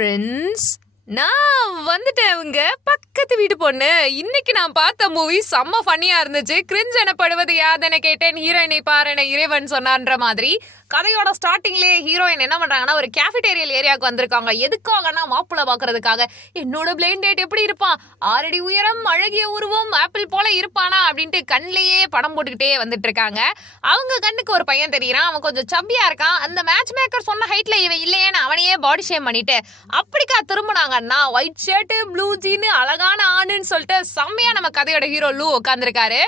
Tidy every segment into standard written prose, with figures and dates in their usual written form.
Friends, நான் வந்துட்டேன். அவங்க பக்கத்து வீட்டு பொண்ணு. இன்னைக்கு நான் பார்த்த மூவி செம்ம ஃபன்னியா இருந்துச்சு. கிரிஞ்ச் எனப்படுவது யாதென கேட்டேன், ஹீரோயினை பாருன இறைவன் சொன்னான்ற மாதிரி கதையோட ஸ்டார்டிங்லேயே ஹீரோயின் என்ன பண்றாங்கன்னா, ஒரு கேஃபிடேரியல் ஏரியாவுக்கு வந்திருக்காங்க. எதுக்காகனா மாப்பிள்ளை பாக்குறதுக்காக. என்னோட பிளைண்ட் டேட் எப்படி இருப்பான், 6 அடி உயரம், அழகிய உருவம், ஆப்பிள் போல இருப்பானா அப்படின்ட்டு கண்ணிலேயே படம் போட்டுக்கிட்டே வந்துட்டு இருக்காங்க. அவங்க கண்ணுக்கு ஒரு பையன் தெரியுறான். அவன் கொஞ்சம் சப்பியா இருக்கான். அந்த மேட்ச் மேக்கர் சொன்ன ஹைட்ல இவன் இல்லையேன்னு அவனையே பாடி ஷேம் பண்ணிட்டு அப்படிக்கா திரும்பினாங்கன்னா ஒயிட் ஷர்ட் ப்ளூ ஜீன் அழகான ஆணுன்னு சொல்லிட்டு செம்மையா நம்ம கதையோட ஹீரோ லூ உட்காந்துருக்காரு.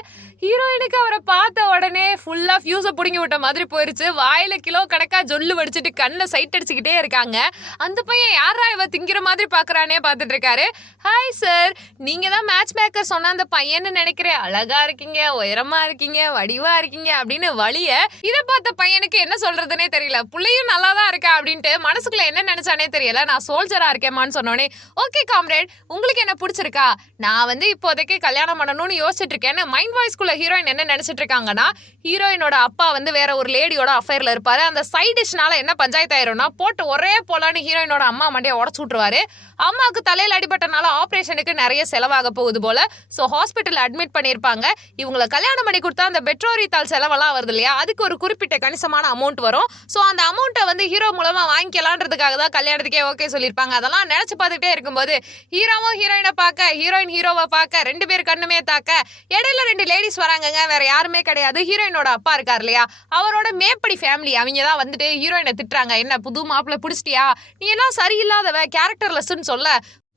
ஹீரோயினுக்கு அவரை பார்த்த உடனே ஃபுல்லா ஃபியூஸை பிடுங்கி விட்ட மாதிரி போயிருச்சு. வாயில கிலோ கணக்கா ஜொல்லு வடிச்சிட்டு கண்ணை சைட் அடிச்சுக்கிட்டே இருக்காங்க. அந்த பையன் யாரா இவ திங்கிற மாதிரி பாக்குறானே பார்த்துட்டு இருக்காரு. ஹாய் சார், நீங்க தான் மேட்ச் மேக்கர் சொன்ன அந்த பையன்னு நினைக்கிறேன். அழகா இருக்கீங்க, உயரமா இருக்கீங்க, வடிவா இருக்கீங்க அப்படின்னு வழிய இதை பார்த்த பையனுக்கு என்ன சொல்றதுன்னே தெரியல. புள்ளையும் நல்லா தான் இருக்கா அப்படின்ட்டு மனசுக்குள்ள என்ன நினைச்சானே தெரியல. நான் சோல்ஜரா இருக்கேமான்னு சொன்னோடனே, ஓகே காம்ரேட், உங்களுக்கு என்ன பிடிச்சிருக்கா, நான் இப்போதைக்கு கல்யாணம் பண்ணணும்னு யோசிச்சுட்டு இருக்கேன்னு மைண்ட் வாய்ஸ்குள்ள ஹீரோயின் என்ன நினைச்சிட்டு இருக்காங்கன்னா, ஹீரோயினோட அப்பா வேற ஒரு லேடியோட அஃபேர்ல இருப்பாரு. அந்த சைட் டிஷ்னால என்ன பஞ்சாயத்து ஆயிரும்னா, போட்டு ஒரே போலான்னு ஹீரோயினோட அம்மா மண்டையை உடச்சு விட்டுருவாரு. அம்மாவுக்கு தலையில அடிபட்டனால ஆபரேஷனுக்கு நிறைய செலவாக போகுது போல. ஸோ ஹாஸ்பிட்டல் அட்மிட் பண்ணியிருப்பாங்க. இவங்களை கல்யாணம் பண்ணி கொடுத்தா அந்த பெட்ரோரி தாள் செலவெல்லாம் வருது இல்லையா, அதுக்கு ஒரு குறிப்பிட்ட கணிசமான அமௌண்ட் வரும். ஸோ அந்த அமௌண்ட்டை ஹீரோ மூலமா வாங்கிக்கலான்றதுக்காக தான் கல்யாணத்துக்கே ஓகே சொல்லியிருப்பாங்க. அதெல்லாம் நினைச்சு பார்த்துக்கிட்டே இருக்கும்போது ஹீரோவும் ஹீரோயினை பார்க்க, ஹீரோயின் ஹீரோவை பார்க்க, 2 பேர் கண்ணுமே தாக்க, இடையில 2 லேடிஸ் வராங்கங்க. வேற யாருமே கிடையாது, ஹீரோயினோட அப்பா இருக்கார் இல்லையா, அவரோட மேப்படி ஃபேமிலி. அவங்க தான் ஹீரோயினை திட்டுறாங்க. என்ன புது மாப்பிள்ளை பிடிச்சிட்டியா, நீ எல்லாம் சரியில்லாதவ, கேரக்டர்லெஸ்ன்னு சொல்ல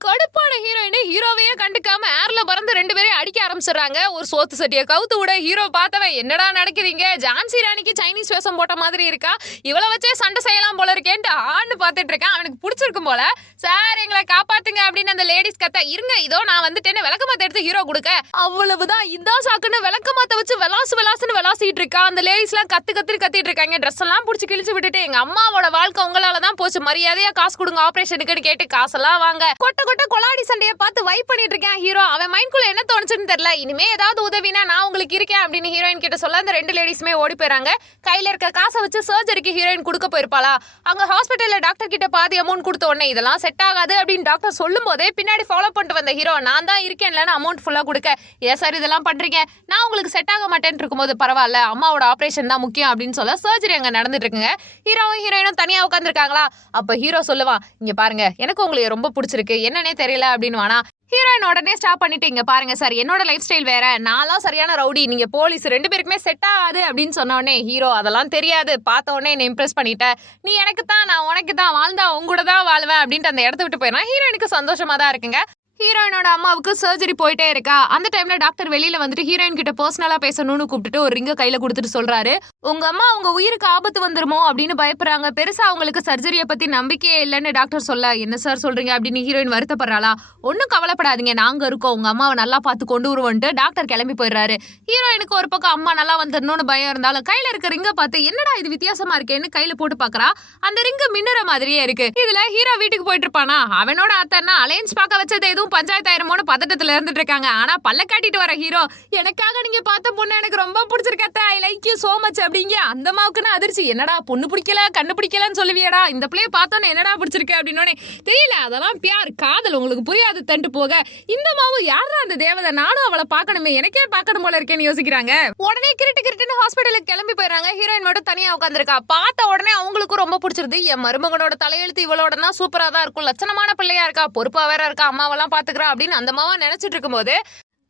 கடுப்பான ஹீரோயின் ஹீரோவையே கண்டுக்காம ஏர்ல பறந்து 2 பேரையும் அடிக்க ஆரம்பிச்சிடறாங்க. ஒரு சோத்து சட்டியை கவுத்து விட ஹீரோ பார்த்தவன், என்னடா நடக்குதுங்க, ஜான்சி ராணிக்கு சைனீஸ் வேஷம் போட்ட மாதிரி இருக்கா, இவளை வச்சே சண்டை செய்யலாம் போல இருக்கேன்ட்டு ஆண்டு பார்த்துட்டு இருக்கான். அவனுக்கு பிடிச்சிருக்கும் போல. சார் எங்களை காப்பாத்துங்க அப்படின்னு அந்த லேடிஸ் கத்த, இருங்க இதோ நான் வந்துட்டேன்னு விளக்கமாத்த எடுத்து ஹீரோ கொடுக்க, அவ்வளவுதான் இதான் சாக்குன்னு விளக்கமாத்த வச்சு விளாசுன்னு விளாசிட்டு இருக்கா. அந்த லேடிஸ் எல்லாம் கத்திட்டு இருக்காங்க. ட்ரெஸ் எல்லாம் பிடிச்சி கிழிச்சு விட்டுட்டு, எங்க அம்மாவோட வாழ்க்கை உங்களாலதான் போச்சு, மரியாதையா காசு கொடுங்க ஆபரேஷனுக்குன்னு கேட்டு காசெல்லாம் வாங்க கொட்ட கொலாடி சண்டையை பார்த்து வைப் பண்ணிட்டு இருக்கேன் ஹீரோ. அவன் மைண்ட்குள்ள என்ன தோணுச்சுன்னு தெரியல. இனிமே ஏதாவது உதவினா நான் உங்களுக்கு இருக்கேன் அப்படின்னு ஹீரோயின் கிட்ட சொல்ல அந்த 2 லேடிஸுமே ஓடி போயிறாங்க. கையில இருக்க காசை வச்சு சர்ஜரிக்கு ஹீரோயின் கொடுக்க போயிருப்பாளா. அங்க ஹாஸ்பிட்டல்ல டாக்டர் கிட்ட பாதி அமௌண்ட் கொடுத்த உடனே இதெல்லாம் செட் ஆகாது அப்படின்னு டாக்டர் சொல்லும் போதே பின்னாடி ஃபாலோ பண்ணிட்டு வந்த ஹீரோ, நான் தான் இருக்கேன்ல அமௌண்ட் ஃபுல்லா கொடுக்க, ஏன் சார் இதெல்லாம் பண்றீங்க, நான் உங்களுக்கு செட் ஆக மாட்டேன்னு இருக்கும்போது பரவாயில்ல, அம்மாவோட ஆபரேஷன் தான் முக்கியம் அப்படின்னு சொல்ல சர்ஜரி அங்க நடந்துட்டு இருக்குங்க. ஹீரோவும் ஹீரோயினும் தனியா உட்காந்துருக்காங்களா. அப்ப ஹீரோ சொல்லுவான், இங்க பாருங்க எனக்கு உங்களுக்கு ரொம்ப பிடிச்சிருக்கு, என்னன்னே தெரியல அப்படின்னு வானா. ஹீரோயின் உடனே ஸ்டாப் பண்ணிட்டு, இங்க பாருங்க சார், என்னோட லைஃப் ஸ்டைல் வேற, நான்லாம் சரியான ரவுடி, நீங்க போலீஸ், 2 பேருக்குமே செட் ஆகாது அப்படின்னு சொன்ன உடனே ஹீரோ, அதெல்லாம் தெரியாது, பார்த்த உடனே என்ன இம்ப்ரெஸ் பண்ணிட்ட, நீ எனக்கு தான், நான் உனக்கு தான், வாழ்ந்தா உங்கூட தான் வாழ்வேன் அப்படின்ட்டு அந்த இடத்த விட்டு போயிடறான். ஹீரோயினுக்கு சந்தோஷமா தான் இருக்குங்க. ஹீரோயினோட அம்மாவுக்கு சர்ஜரி போயிட்டே இருக்கா. அந்த டைம்ல டாக்டர் வெளியில ஹீரோயின் கிட்ட பர்சனலா பேசணும்னு கூப்பிட்டுட்டு ஒரு ரிங்க கையில கொடுத்துட்டு சொல்றாரு, உங்க அம்மா உங்க உயிருக்கு ஆபத்து வந்துருமோ அப்படின்னு பயப்படுறாங்க, பெருசா அவங்களுக்கு சர்ஜரியை பத்தி நம்பிக்கையே இல்லைன்னு டாக்டர் சொல்ல, என்ன சார் சொல்றீங்க அப்படின்னு ஹீரோயின் வருத்தப்படுறாளா. ஒன்னும் கவலைப்படாதீங்க, நாங்க இருக்கோம், உங்க அம்மாவை நல்லா பார்த்து கொண்டு வருவோன்ட்டு டாக்டர் கிளம்பி போயிடுறாரு. ஹீரோயினுக்கு ஒரு பக்கம் அம்மா நல்லா வந்துடணும்னு பயம் இருந்தாலும் கையில இருக்க ரிங்க பார்த்து, என்னடா இது வித்தியாசமா இருக்கேன்னு கையில போட்டு பாக்குறா. அந்த ரிங்கு மின்னுற மாதிரியே இருக்கு. இதுல ஹீரோ வீட்டுக்கு போயிட்டு இருப்பானா, அவனோட அத்தன்னா அலையன்ஸ் பார்க்க வச்சது எதுவும் பஞ்சாயத்தாயிரமோன்னு பதட்டத்துல இருந்துட்டு இருக்காங்க. ஆனா பல்ல காட்டிட்டு வர ஹீரோ, எனக்காக நீங்க பார்த்த பொண்ணு எனக்கு ரொம்ப பிடிச்சிருக்கத்த, I like you so much அப்படிங்க. அந்த மாவுக்குன்னு அதிர்ச்சி, என்னடா பொண்ணு பிடிக்கல கண்ணு பிடிக்கலன்னு சொல்லுவியடா, இந்த பிள்ளைய பார்த்தோன்னு என்னடா பிடிச்சிருக்கு அப்படின்னோடனே, தெரியல அதெல்லாம் பியார் காதல், உங்களுக்கு புரியாது தண்டு போக, இந்த மாவு யாரா அந்த தேவதை, நானும் அவளை பார்க்கணுமே, எனக்கே பார்க்கணும் போல இருக்கேன்னு யோசிக்கிறாங்க. உடனே கிரிட்டுன்னு ஹாஸ்பிட்டலுக்கு கிளம்பி போயிடுறாங்க. ஹீரோயின் மட்டும் தனியா உட்காந்துருக்கா. பார்த்த உடனே அவங்களுக்கும் ரொம்ப பிடிச்சிருது. என் மருமகனோட தலையெழுத்து இவளோடனா சூப்பரா தான் இருக்கும், லட்சணமான பிள்ளையா இருக்கா, பொறுப்பா வேற இருக்கா, அம்மாவெல்லாம் பாத்துக்கிறா அப்படின்னு அந்த மாவா நினைச்சிட்டு இருக்கும்போது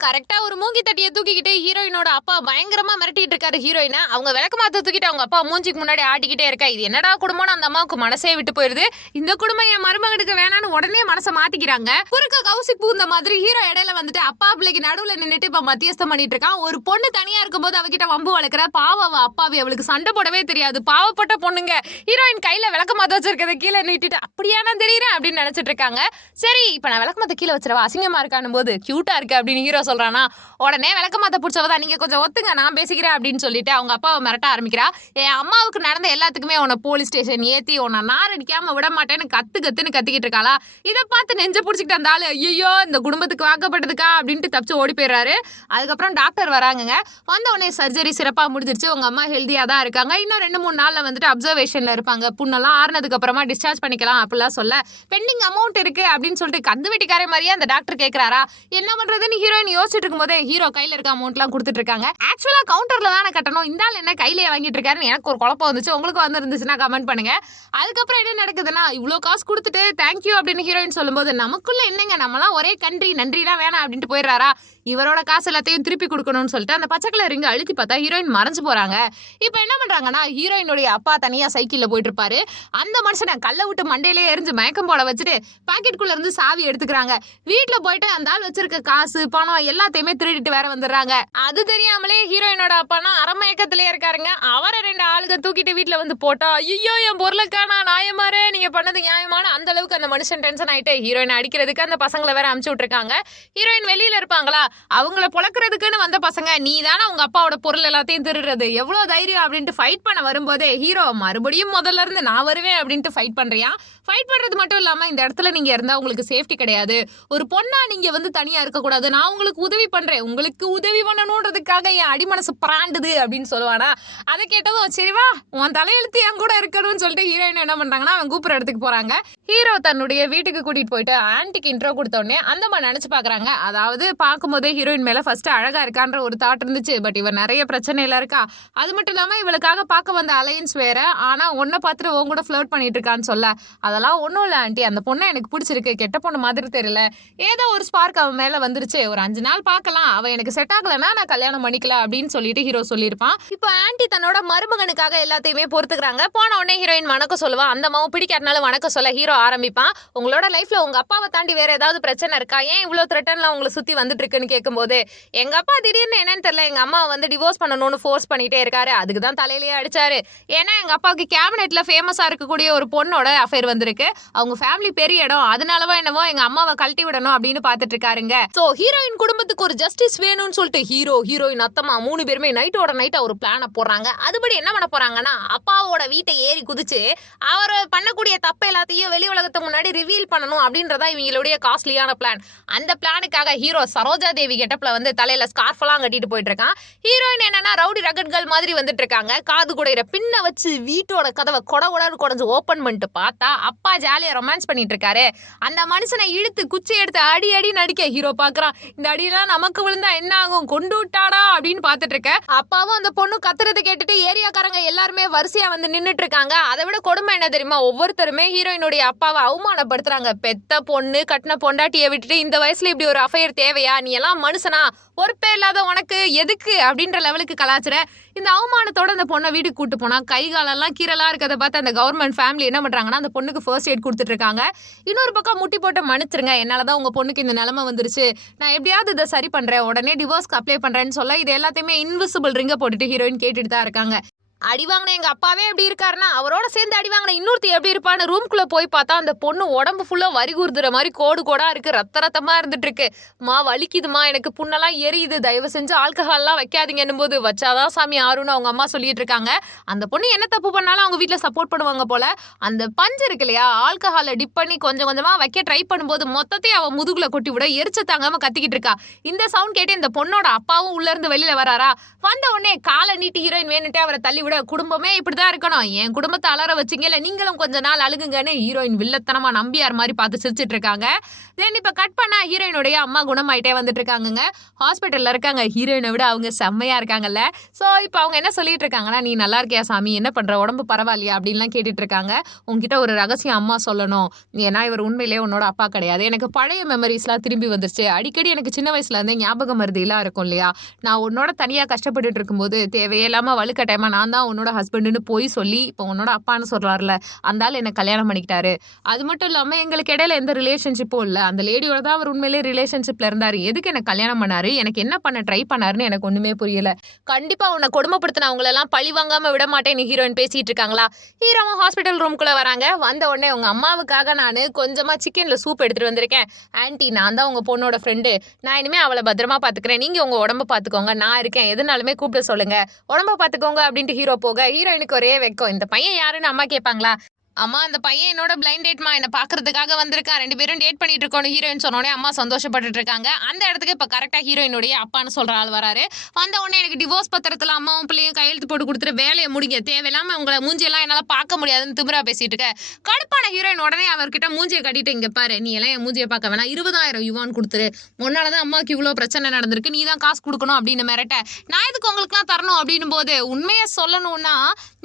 கரெக்டா ஒரு மூங்கி தட்டியை தூக்கிக்கிட்டு ஹீரோயினோட அப்பா பயங்கரமா மிரட்டிட்டு இருக்காரு ஹீரோயினை. அவங்க விளக்கமாத்த தூக்கிட்டு அவங்க அப்பா மூஞ்சிக்கு முன்னாடி ஆட்டிக்கிட்டே இருக்கா. இது என்னடா குடும்பம்னு அந்த அம்மாவுக்கு மனசே விட்டு போயிருது. இந்த குடும்பம் என் மருமகனுக்கு வேணான்னு உடனே மனசை மாத்திக்கிறாங்க. குறுக்க கௌசிக் பூந்த மாதிரி ஹீரோ இடையில அப்பா பிள்ளைக்கு நடுவுல நின்னுட்டு இப்ப மத்தியஸ்தம் பண்ணிட்டு இருக்கான். ஒரு பொண்ணு தனியா இருக்கும்போது அவகிட்ட வம்பு வளர்க்குற பாவ அப்பாவி, அவளுக்கு சண்டை போடவே தெரியாது, பாவப்பட்ட பொண்ணுங்க. ஹீரோயின் கையில விளக்கமாத்த வச்சிருக்கிறத கீழே நீட்டிட்டு, அப்படியா நான் தெரியுறேன் அப்படின்னு நினைச்சிட்டு இருக்காங்க. சரி இப்ப நான் விளக்கமாத்த கீழே வச்சிருவா, அசிங்கமா இருக்கான்னு போது கியூட்டா இருக்கு அப்படின்னு ஹீரோ சொல்றானா, உடனே விளக்கமாத்த பிடிச்சவதான் நீங்க கொஞ்சம் ஒத்துங்க நான் பேசிக்கிறேன் அப்படின்னு சொல்லிட்டு அவங்க அப்பாவை மிரட்ட ஆரம்பிக்கிறா. என் அம்மாவுக்கு நடந்த எல்லாத்துக்குமே உன்னை போலீஸ் ஸ்டேஷன் ஏத்தி உன்னை நார் அடிக்காம விட மாட்டேன்னு கத்துன்னு கத்திக்கிட்டு இருக்காளா. இதை பார்த்து நெஞ்ச பிடிச்சிக்கிட்டு அந்த ஆளு ஐயோ இந்த குடும்பத்துக்கு வாக்கப்பட்டதுக்கா அப்படின்ட்டு தப்பிச்சு ஓடி போயிடுறாரு. அதுக்கப்புறம் டாக்டர் வராங்க. வந்த உடனே சர்ஜரி சிறப்பா முடிஞ்சிருச்சு, உங்க அம்மா ஹெல்தியா தான் இருக்காங்க, இன்னும் 2-3 நாள்ல வந்துட்டு அப்சர்வேஷன்ல இருப்பாங்க, புண்ணெல்லாம் ஆறுனதுக்கு அப்புறமா டிஸ்சார்ஜ் பண்ணிக்கலாம் அப்படிலாம் சொல்ல, பெண்டிங் அமௌண்ட் இருக்கு அப்படின்னு சொல்லிட்டு கந்து வெட்டிக்காரே மாதிரியே அந்த டாக்டர் கேட்கிறாரா. என்ன பண்றதுன்னு ஹீரோயின் யோசிச்சுட்டு இருக்கும் போதே ஹீரோ கையில இருக்க அமௌண்ட் எல்லாம் கொடுத்துட்டு இருக்காங்க. ஆக்சுவலா கவுண்டர்ல தானே கட்டணும், இந்த ஆள் என்ன கையிலேயே வாங்கிட்டு இருக்காருன்னு எனக்கு ஒரு குழப்பம் வந்துச்சு. உங்களுக்கு வந்துருந்துச்சுன்னா கமெண்ட் பண்ணுங்க. அதுக்கப்புறம் என்ன நடக்குதுன்னா, இவ்வளவு காசு கொடுத்துட்டு தேங்க்யூ அப்படின்னு ஹீரோயின் சொல்லும்போது நமக்குள்ள என்னங்க நம்மலாம் ஒரே கண்ட்ரி நன்றிதான் வேணாம் அப்படின்ட்டு போயிடுறாரா. இவரோட காசு எல்லாத்தையும் திருப்பி கொடுக்கணும்னு சொல்லிட்டு அந்த பச்சை கலர் ரிங்க அழுத்தி பார்த்தா ஹீரோயின் மறைஞ்சு போறாங்க. இப்ப என்ன பண்றாங்கன்னா, ஹீரோயினுடைய அப்பா தனியா சைக்கிள்ல போயிட்டு இருப்பாரு. அந்த மனுஷனை கல்ல விட்டு மண்டையிலே எரிஞ்சு மயக்கம் போட வச்சுட்டு பாக்கெட்டுக்குள்ள இருந்து சாவி எடுத்துக்கிறாங்க. வீட்டுல போயிட்டு அந்த ஆள் வச்சிருக்க காசு பணம் எல்லாத்தையுமே திருடிட்டு வேற வந்துடுறாங்க. அது தெரியாமலே ஹீரோயினோட அப்பானா அரமயக்கத்திலே இருக்காருங்க. அவரை 2 ஆளுங்க தூக்கிட்டு வீட்டுல வந்து போட்டா ஐயோ என் பொருளுக்கானா நியாயமாரே நீங்க பண்ணது நியாயமான அந்த அளவுக்கு அந்த மனுஷன் டென்ஷன் ஆயிட்டு ஹீரோயினை அடிக்கிறதுக்கு அந்த பசங்களை வேற அமுச்சு விட்டுருக்காங்க. ஹீரோயின் வெளியில இருப்பாங்களா, அவங்கள பொழக்கிறதுக்குன்னு வந்த பசங்க நீ தானே உங்க அப்பாவோட பொருள் எல்லாத்தையும் திருடுறது எவ்வளவு தைரியம் அப்படின்ட்டு ஃபைட் பண்ண வரும்போதே ஹீரோ மறுபடியும் முதல்ல இருந்து நான் வருவேன் அப்படின்ட்டு ஃபைட் பண்றியா. ஃபைட் பண்றது மட்டும் இல்லாம இந்த இடத்துல நீங்க இருந்தா உங்களுக்கு சேஃப்டி கிடையாது, ஒரு பொண்ணா நீங்க வந்து தனியா இருக்கக்கூடாது, நான் உங்களுக்கு உதவி பண்றேன், உங்களுக்கு உதவி பண்ணணும்ன்றதுக்காக என் அடிமனசு பிராண்டுது அப்படின்னு சொல்லுவானா. அதை கேட்டதும் சரிவா உன் தலையெழுத்து என் கூட இருக்கணும்னு சொல்லிட்டு ஹீரோயின் என்ன பண்றாங்கன்னா அவன் கூப்பிட இடத்துக்கு போறாங்க. ஹீரோ தன்னுடைய வீட்டுக்கு கூட்டிட்டு போயிட்டு ஆன்டிக்கு இன்ட்ரோ கொடுத்த உடனே அந்த மாதிரி நினைச்சு பாக்குறாங்க. அதாவது பார்க்கும்போதே ஹீரோயின் மேல ஃபர்ஸ்ட் அழகா இருக்கான்ற ஒரு தாட் இருந்துச்சு, பட் இவன் நிறைய பிரச்சனையில இருக்கா, அது மட்டும் இல்லாம இவளுக்காக பார்க்க வந்த அலையன்ஸ் வேற, ஆனா ஒன்ன பார்த்துட்டு உன் கூட ஃபிளர்ட் பண்ணிட்டு இருக்கான்னு சொல்ல, அதெல்லாம் ஒன்றும் இல்லை ஆண்டி, அந்த பொண்ணை எனக்கு பிடிச்சிருக்கு, கெட்ட பொண்ணு மாதிரி தெரியல, ஏதோ ஒரு ஸ்பார்க் அவன் மேல வந்துருச்சு, ஒரு 5 நாள் பார்க்கலாம், அவன் எனக்கு செட் ஆகலைன்னா நான் கல்யாணம் பண்ணிக்கல அப்படின்னு சொல்லிட்டு ஹீரோ சொல்லியிருப்பான். இப்போ ஆண்டி தன்னோட மருமகனுக்காக எல்லாத்தையுமே பொறுத்துக்கிறாங்க. போன உடனே ஹீரோயின் வணக்கம் சொல்லுவான். அந்த மாவும் பிடிக்காதனால வணக்கம் சொல்ல ஹீரோ ஆரம்பிப்பான். உங்களோட லைஃப்ல உங்க அப்பாவை தாண்டி வேற ஏதாவது பிரச்சனை இருக்கா, ஏன் இவ்வளவு த்ரெட்டன்லாம் உங்களை சுத்தி வந்துட்டு இருக்குன்னு கேட்கும்போது, எங்க அப்பா திடீர்னு என்னன்னு தெரியல எங்க அம்மா வந்து டிவோர்ஸ் பண்ணணும்னு ஃபோர்ஸ் பண்ணிட்டே இருக்காரு, அதுக்கு தான் தலையிலேயே அடிச்சாரு. ஏன்னா எங்க அப்பாவுக்கு கேபினெட்ல ஃபேமஸா இருக்கக்கூடிய ஒரு பொண்ணோட அஃபேர் வந்திருக்கு, அவங்க ஃபேமிலி பெரிய இடம், அதனாலவா என்னவோ எங்க அம்மாவை கழட்டி விடணும் அப்படின்னு பாத்துட்டு இருக்காருங்க. சோ ஹீரோயின் குடும்பத்துக்கு ஒரு ஜஸ்டிஸ் வேணும்னு சொல்லிட்டு ஹீரோ ஹீரோயின் அத்தம்மா 3 பேருமே நைட்டோட நைட்டா ஒரு பிளான போடுறாங்க. அதுபடி என்ன பண்ண போறாங்கன்னா, அப்பாவோட வீட்டை ஏறி குதிச்சு அவர் பண்ணக்கூடிய தப்பு எல்லாத்தையும் வெளி உலகத்துக்கு முன்னாடி ரிவீல் பண்ணணும் அப்படின்றதா இவங்களுடைய காஸ்ட்லியான பிளான். அந்த பிளானுக்காக ஹீரோ சரோஜா தேவி கெட்டப்ல வந்து தலையில ஸ்கார்ஃப் எல்லாம் கட்டிட்டு போயிட்டு இருக்கான். ஹீரோயின் என்னன்னா ரவுடி ரகட்கள் மாதிரி வந்துட்டு இருக்காங்க. காது குடையிற பின்ன வச்சு வீட்டோட கதவை கொடன்னு குடஞ்சு ஓபன் பண்ணிட்டு பார்த்தா அப்பா ஜாலியா ரொமான்ஸ் பண்ணிட்டு இருக்காரு. அந்த மனுஷனை இழுத்து குச்சி எடுத்து அடி அடி நடிக்க ஹீரோ பாக்குறான். இந்த அடியெல்லாம் நமக்கு விழுந்தா என்ன ஆகும், கொண்டு விட்டாடா அப்படின்னு பாத்துட்டு இருக்க. அப்பாவும் அந்த பொண்ணு கத்துறது கேட்டுட்டு ஏரியாக்காரங்க எல்லாருமே வரிசையா வந்து நின்னுட்டு இருக்காங்க. அதை விட கொடுமை என்ன தெரியுமா, ஒவ்வொருத்தருமே ஹீரோயினுடைய அப்பாவை அவமானப்படுத்துறாங்க. பெத்த பொண்ணு கட்டின பொண்டாட்டியை விட்டுட்டு இந்த வயசுல இப்படி ஒரு அஃபையர் தேவையா, நீ எல்லாம் மனுஷனா, பொறுப்பே இல்லாத உனக்கு எதுக்கு அப்படின்ற லெவலுக்கு கலாச்சுற. இந்த அவமானத்தோட அந்த பொண்ணை வீட்டுக்கு கூட்டு போனா கை காலெல்லாம் கீரலா இருக்கிறத பார்த்து அந்த கவர்மெண்ட் ஃபேமிலி என்ன பண்றாங்கன்னா அந்த பொண்ணுக்கு ஃபர்ஸ்ட் எய்ட் கொடுத்துட்டு இருக்காங்க. இன்னொரு பக்கம் முட்டி போட்டு மன்னிச்சிருங்க, என்னாலதான் உங்க பொண்ணுக்கு இந்த நிலைமை வந்துருச்சு, நான் எப்படியாவது இதை சரி பண்றேன், உடனே டிவோர்ஸ்க்கு அப்ளை பண்றேன்னு சொல்ல இது எல்லாத்தையுமே இன்விசிபிள் ரிங்க போட்டுட்டு ஹீரோயின் கேட்டுட்டு தான் இருக்காங்க. அடி வாங்கின எங்க அப்பாவே எப்படி இருக்காருன்னா அவரோட சேர்ந்து அடி வாங்கின இன்னொருத்தி எப்படி இருப்பான்னு ரூம்குள்ள போய் பார்த்தா அந்த பொண்ணு உடம்பு ஃபுல்லா வரிகூர்துற மாதிரி கோடு கோடா இருக்கு, ரத்தமா இருந்துட்டு இருக்கு. மா வலிக்குதுமா, எனக்கு புண்ணெல்லாம் எரியுது, தயவு செஞ்சு ஆல்கஹால்லாம் வைக்காதீங்கன்னும் போது வச்சாதான் சாமி ஆறுன்னு அவங்க அம்மா சொல்லிட்டு இருக்காங்க. அந்த பொண்ணு என்ன தப்பு பண்ணாலும் அவங்க வீட்டுல சப்போர்ட் பண்ணுவாங்க போல. அந்த பஞ்சு இருக்கு இல்லையா, ஆல்கஹாலை டிப் பண்ணி கொஞ்சம் கொஞ்சமா வைக்க ட்ரை பண்ணும்போது மொத்தத்தையும் அவன் முதுகுல கொட்டி விட எரிச்ச தாங்காம கத்திக்கிட்டு இருக்கா. இந்த சவுண்ட் கேட்டு இந்த பொண்ணோட அப்பாவும் உள்ள இருந்து வெளியில வராரா. வந்த உடனே காலை நீட்டி ஹீரோயின் வேணுட்டே அவரை தள்ளி விட, குடும்பமே இப்படிதான் இருக்கணும், என் குடும்பத்தை அலற வச்சிங்கல, நீங்களும் கொஞ்ச நாள் அழுகுங்கன்னு ஹீரோயின் வில்லத்தனமா நம்பியார் மாதிரி பார்த்து சிரிச்சிட்டு இருக்காங்க. தென் இப்ப கட் பண்ணா ஹீரோயினுடைய அம்மா குணமாயிட்டே வந்துட்டு இருக்காங்க, ஹாஸ்பிட்டல்ல இருக்காங்க. ஹீரோயினை விட அவங்க செம்மையா இருக்காங்கல்ல. சோ இப்ப அவங்க என்ன சொல்லிட்டு இருக்காங்கன்னா, நீ நல்லா இருக்கியா சாமி, என்ன பண்ற, உடம்பு பரவாயில்லையா அப்படின்லாம் கேட்டுட்டு இருக்காங்க. உங்ககிட்ட ஒரு ரகசியம் அம்மா சொல்லணும், ஏன்னா இவர் உண்மையிலேயே உன்னோட அப்பா கிடையாது, எனக்கு பழைய மெமரிஸ்லாம் திரும்பி வந்துருச்சு, அடிக்கடி எனக்கு சின்ன வயசுல இருந்தே ஞாபகம் மருதி எல்லாம் இருக்கும் இல்லையா, நான் உன்னோட தனியா கஷ்டப்பட்டுட்டு இருக்கும்போது தேவையில்லாம வலுக்கட்டாயமா நான் தான் உன்னோட ஹஸ்பண்டுன்னு போய் சொல்லி இப்போ உன்னோட அப்பான்னு சொல்றாருல, அந்த ஆள் என்ன கல்யாணம் பண்ணிக்கிட்டாரு. அது மட்டும் இல்லாம எங்களுக்கு இடையில எந்த ரிலேஷன்ஷிப்பும் இல்ல. அந்த லேடியோட தான் அவர் உண்மையிலேயே ரிலேஷன்ஷிப்ல இருந்தாரு. எதுக்கு என்ன கல்யாணம் பண்ணாரு, எனக்கு என்ன பண்ண ட்ரை பண்ணாருன்னு எனக்கு ஒண்ணுமே புரியல. கண்டிப்பா உன்னை கொடுமைப்படுத்தினவங்கள எல்லாம் பழி வாங்காம விட மாட்டேன்னு ஹீரோயின் பேசிட்டு இருக்காங்களா. ஹீரோவும் ஹாஸ்பிட்டல் ரூம்குள்ள வராங்க. வந்த உடனே உங்க அம்மாவுக்காக நான் கொஞ்சமா சிக்கன்ல சூப் எடுத்துட்டு வந்திருக்கேன். ஆன்ட்டி, நான் தான் உங்க பொண்ணோட ஃப்ரெண்டு. நான் இனிமே அவளை பத்திரமா பாத்துக்கிறேன். நீங்க உங்க உடம்ப பாத்துக்கோங்க. நான் இருக்கேன். எதுனாலுமே கூப்பிட சொல்லுங்க. உடம்ப பாத்துக்கோங்க அப்படின்ட்டு ஹீரோ போக ஹீரோயினுக்கு ஒரே வெக்கம். இந்த பையன் யாருன்னு அம்மா கேட்பாங்களா. அம்மா, அந்த பையன் என்னோட பிளைண்ட் டேட்மா, என்ன பாக்குறதுக்காக வந்திருக்கான். 2 பேரும் டேட் பண்ணிட்டு இருக்கோம் ஹீரோயின் சொன்னோடனே அம்மா சந்தோஷப்பட்டுட்டு இருக்காங்க. அந்த இடத்துக்கு இப்ப கரெக்டா ஹீரோயினுடைய அப்பான்னு சொல்ற ஆள் வராரு. வந்த உடனே எனக்கு டிவோர்ஸ் பத்திரத்துல அம்மாவும் பிள்ளையும் கையெழுத்து போட்டு கொடுத்துட்டு வேலையை முடிங்க, தேவையில்லாம உங்களை மூஞ்சியெல்லாம் என்னால பார்க்க முடியாதுன்னு திமிரா பேசிட்டு இருக்க. கடுப்பான ஹீரோயின் உடனே அவர்கிட்ட மூஞ்சியை கட்டிட்டு, இங்க பாரு, நீ எல்லாம் என் மூஞ்சியை பார்க்க வேணாம், 20,000 யுவான் கொடுத்துரு. முன்னாலதான் அம்மாவுக்கு இவ்வளவு பிரச்சனை நடந்திருக்கு, நீ தான் காசு கொடுக்கணும் அப்படின்னு மிரட்ட. நான் எதுக்கு உங்களுக்கு எல்லாம் தரணும் அப்படின்னும் போது, உண்மையை சொல்லணும்னா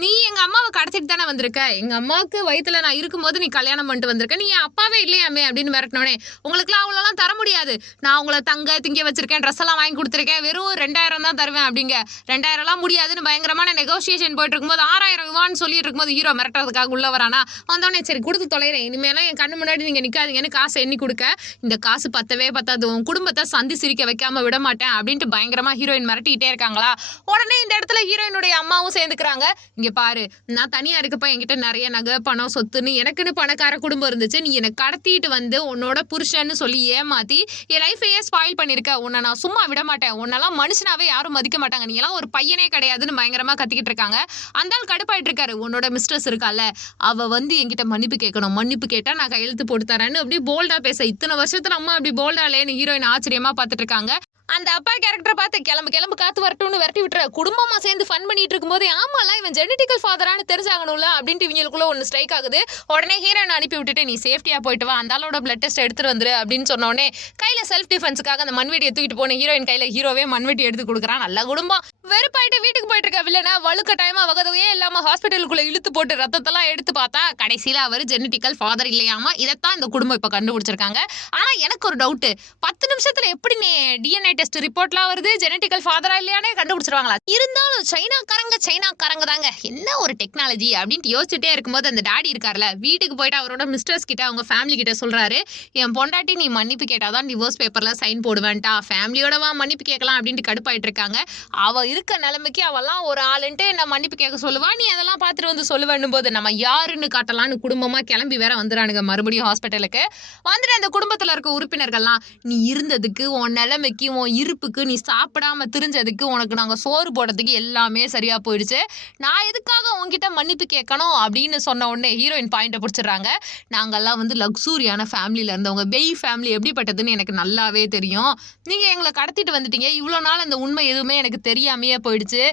நீ எங்க அம்மாவை கடத்திட்டு தானே வந்திருக்க. எங்க அம்மாவுக்கு வயித்துல நான் இருக்கும்போது நீ கல்யாணம் பண்ணிட்டு வந்திருக்க. நீ என் அப்பாவே இல்லையாமே அப்படின்னு மிரட்டினோடனே, உங்களுக்குலாம் அவ்வளோலாம் தர முடியாது. நான் உங்களை தங்க திங்க வச்சிருக்கேன், ட்ரெஸ் எல்லாம் வாங்கி கொடுத்துருக்கேன், வெறும் 2,000 தான் தருவேன் அப்படிங்க. 2,000 எல்லாம் முடியாதுன்னு பயங்கரமான நெகோசியேஷன் போயிட்டு இருக்கும்போது 6,000 யுவான்னு சொல்லிட்டு இருக்கும்போது ஹீரோ மிரட்டுறதுக்காக உள்ள வரானா. வந்தோடனே சரி கொடுத்து தொலைறேன், இனிமேலாம் என் கண்ணு முன்னாடி நீங்க நிக்காதீங்கன்னு காசு எண்ணி கொடுக்க. இந்த காசு பத்தவே பத்தாது, உன் குடும்பத்தை சந்தி சிரிக்க வைக்காம விட மாட்டேன் அப்படின்ட்டு பயங்கரமா ஹீரோயின் மிரட்டிக்கிட்டே இருக்காங்களா. உடனே இந்த இடத்துல ஹீரோயினுடைய அம்மாவும் சேர்ந்துக்கிறாங்க. இங்க பாரு, நான் தனியா இருக்கப்ப என்கிட்ட நிறைய நகை பணம் சொத்துன்னு எனக்குன்னு பணக்கார குடும்பம் இருந்துச்சு. நீ என்னை கடத்திட்டு வந்து உன்னோட புருஷன்னு சொல்லி ஏமாத்தி என் லைஃபையே ஸ்பாயில் பண்ணிருக்க. உன்னை நான் சும்மா விட மாட்டேன். உன்னெல்லாம் மனுஷனாவே யாரும் மதிக்க மாட்டாங்க. நீ எல்லாம் ஒரு பையனே கிடையாதுன்னு பயங்கரமா கத்திக்கிட்டு இருக்காங்க. அந்த ஆள் கடுப்பாயிட்டு இருக்காரு. உன்னோட மிஸ்ட்ரஸ் இருக்கால, அவ வந்து என்கிட்ட மன்னிப்பு கேட்கணும், மன்னிப்பு கேட்டா நான் கையெழுத்து போட்டு தரேன்னு அப்படி போல்டா பேச. இத்தனை வருஷத்துல அம்மா அப்படி போல்டா இல்லைன்னு ஹீரோயின் ஆச்சரியமா பாத்துட்டு இருக்காங்க. அந்த அப்பா கேரக்டரை பார்த்து கிளம்பு காத்து வரட்டும்னு விரட்டி விட்டுற. குடும்பமா சேர்ந்து ஃபன் பண்ணிட்டு இருக்கும்போது, ஆமாலாம் இவன் ஜெனடிக்கல் ஃபாதரானு தெரிஞ்சாகணும்ல அப்படின்ட்டு இவங்களுக்குள்ள ஒன்று ஸ்ட்ரைக் ஆகுது. உடனே ஹீரோயின் அனுப்பி விட்டுட்டு நீ சேஃப்டியா போயிட்டு வா, அந்த ஆளோட பிளட் டெஸ்ட் எடுத்துட்டு வந்துரு அப்படின்னு சொன்ன உடனே கையில செல்ஃப் டிஃபென்ஸுக்காக அந்த மண்வெட்டியை தூக்கிட்டு போன ஹீரோயின் கையில ஹீரோவே மண்வெட்டி எடுத்து கொடுக்குறான். நல்ல குடும்பம். வெறுப்பாயிட்டு வீட்டுக்கு போயிட்டு இருக்க வில்லனா வழுக்க டைமா வகதையே இல்லாம ஹாஸ்பிட்டலுக்குள்ள இழுத்து போட்டு ரத்தத்தெல்லாம் எடுத்து பார்த்தா கடைசியில அவர் ஜெனடிக்கல் ஃபாதர் இல்லையாமா. இதைத்தான் இந்த குடும்பம் இப்ப கண்டுபிடிச்சிருக்காங்க. ஆனா எனக்கு ஒரு டவுட், 10 நிமிஷத்துல எப்படி நீ டிஎன்ஏ டெஸ்ட் ரிப்போர்ட்லாம் வருது, ஜெனடிக்கல் ஃபாதரா இல்லையானே கண்டுபிடிச்சிருவாங்களா. இருந்தாலும் சைனாக்காரங்க தாங்க, என்ன ஒரு டெக்னாலஜி அப்படின்ட்டு யோசிச்சுட்டே இருக்கும்போது அந்த டாடி இருக்கார்ல, வீட்டுக்கு போயிட்டு அவரோட மிஸ்டர்ஸ் கிட்ட அவங்க ஃபேமிலி கிட்ட சொல்றாரு, என் பொண்டாட்டி நீ மன்னிப்பு கேட்டாதான் டிவோர்ஸ் பேப்பர்ல சைன் போடுவேன்ட்டா, ஃபேமிலியோடவா மன்னிப்பு கேட்கலாம் அப்படின்ட்டு கடுப்பாயிட்டு இருக்காங்க. அவ இருக்க நிலைமைக்கு அவெல்லாம் ஒரு ஆளுன்ட்டு என்ன மன்னிப்பு கேட்க சொல்லுவா, நீ அதெல்லாம் பார்த்துட்டு வந்து சொல்லுவேன்னும் போது நம்ம யாருன்னு காட்டலான்னு குடும்பமா கிளம்பி வேற வந்துறானுங்க மறுபடியும் ஹாஸ்பிட்டலுக்கு. வந்துட்டு அந்த குடும்பத்துல இருக்க உறுப்பினர்கள்லாம், நீ இருந்ததுக்கு, உன் நிலைமைக்கு, உன் இருப்புக்கு, நீ சாப்பிடாம திரிஞ்சதுக்கு, உனக்கு நாங்க சோறு போடுறதுக்கு எல்லாமே சரியா போயிடுச்சு. நான் எதுக்காக உன்கிட்ட மன்னிப்பு கேட்கணும் அப்படின்னு சொன்ன உடனே ஹீரோயின் பாயிண்ட பிடிச்சிடுறாங்க. நாங்கெல்லாம் வந்து லக்ஸூரியான ஃபேமிலியில இருந்தவங்க, பெய் ஃபேமிலி எப்படிப்பட்டதுன்னு எனக்கு நல்லாவே தெரியும். நீங்க எங்களை கடத்திட்டு வந்துட்டீங்க. இவ்வளவு நாள் அந்த உண்மை எதுவுமே எனக்கு தெரியாமையே போயிடுச்சு.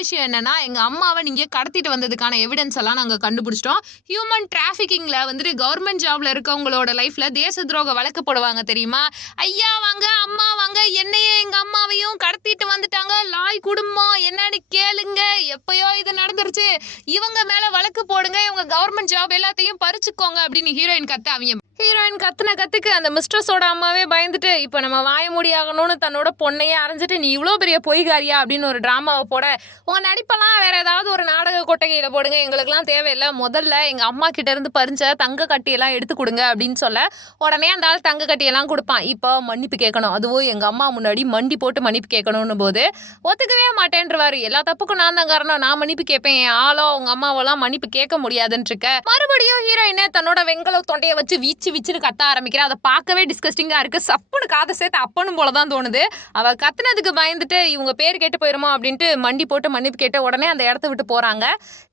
விஷயம் என்னன்னா, எங்க அம்மாவை நீங்க கடத்திட்டு வந்ததுக்கான எவிடன்ஸ் எல்லாம் நாங்க கண்டுபிடிச்சிட்டோம். ஹியூமன் டிராபிகிங்ல வந்துட்டு கவர்மெண்ட் ஜாப்ல இருக்கவங்களோட லைஃப்ல தேச துரோக வழக்கு போடுவாங்க தெரியுமா. ஐயா வாங்க, அம்மா வாங்க, என்னையே எங்க அம்மாவையும் கடத்திட்டு வந்துட்டாங்க, லாய் குடும்பம் என்னன்னு கேளுங்க, எப்பயோ இது நடந்துருச்சு, இவங்க மேல வழக்கு போடுங்க, இவங்க கவர்மெண்ட் ஜாப் எல்லாத்தையும் பறிச்சுக்கோங்க அப்படின்னு ஹீரோயின் கத்த. அவங்க ஹீரோயின் கத்துன கத்துக்கு அந்த மிஸ்ட்ரஸோட அம்மாவே பயந்துட்டு, இப்ப நம்ம வாய முடியாகணும்னு தன்னோட பொண்ணையே அரைஞ்சிட்டு நீ இவ்வளோ பெரிய பொய்காரியா அப்படின்னு ஒரு டிராமாவை போட, உங்க நடிப்பெல்லாம் வேற ஏதாவது ஒரு நாடக கொட்டகையில போடுங்க, எங்களுக்குலாம் தேவையில்லை, முதல்ல எங்க அம்மா கிட்ட இருந்து பறிஞ்ச தங்க கட்டியெல்லாம் எடுத்து கொடுங்க அப்படின்னு சொல்ல, உடனே அந்த ஆள் தங்க கட்டியெல்லாம் கொடுப்பான். இப்போ மன்னிப்பு கேட்கணும், அதுவும் எங்க அம்மா முன்னாடி மண்டி போட்டு மன்னிப்பு கேட்கணும்னு போது ஒத்துக்கவே மாட்டேன்றவாரு. எல்லா தப்புக்கும் நான் தான் காரணம், நான் மன்னிப்பு கேட்பேன், என் ஆளோ அவங்க அம்மாவெல்லாம் மன்னிப்பு கேட்க முடியாதுன்னு இருக்க. மறுபடியும் ஹீரோயினை தன்னோட வெங்கல தொண்டையை வச்சு விச்சுன்னு கத்த ஆரம்பிக்கிறா. அதை பார்க்கவே டிஸ்கஸ்டிங்கா இருக்கு. சப்புன்னு காதை சேர்த்து அப்பனும் போலதான் தோணுது. அவ கத்துனதுக்கு பயந்துட்டு இவங்க பேர் கேட்டு போயிருமோ அப்படின்ட்டு மண்டி போட்டு மன்னிப்பு கேட்ட உடனே அந்த இடத்த விட்டு போறாங்க.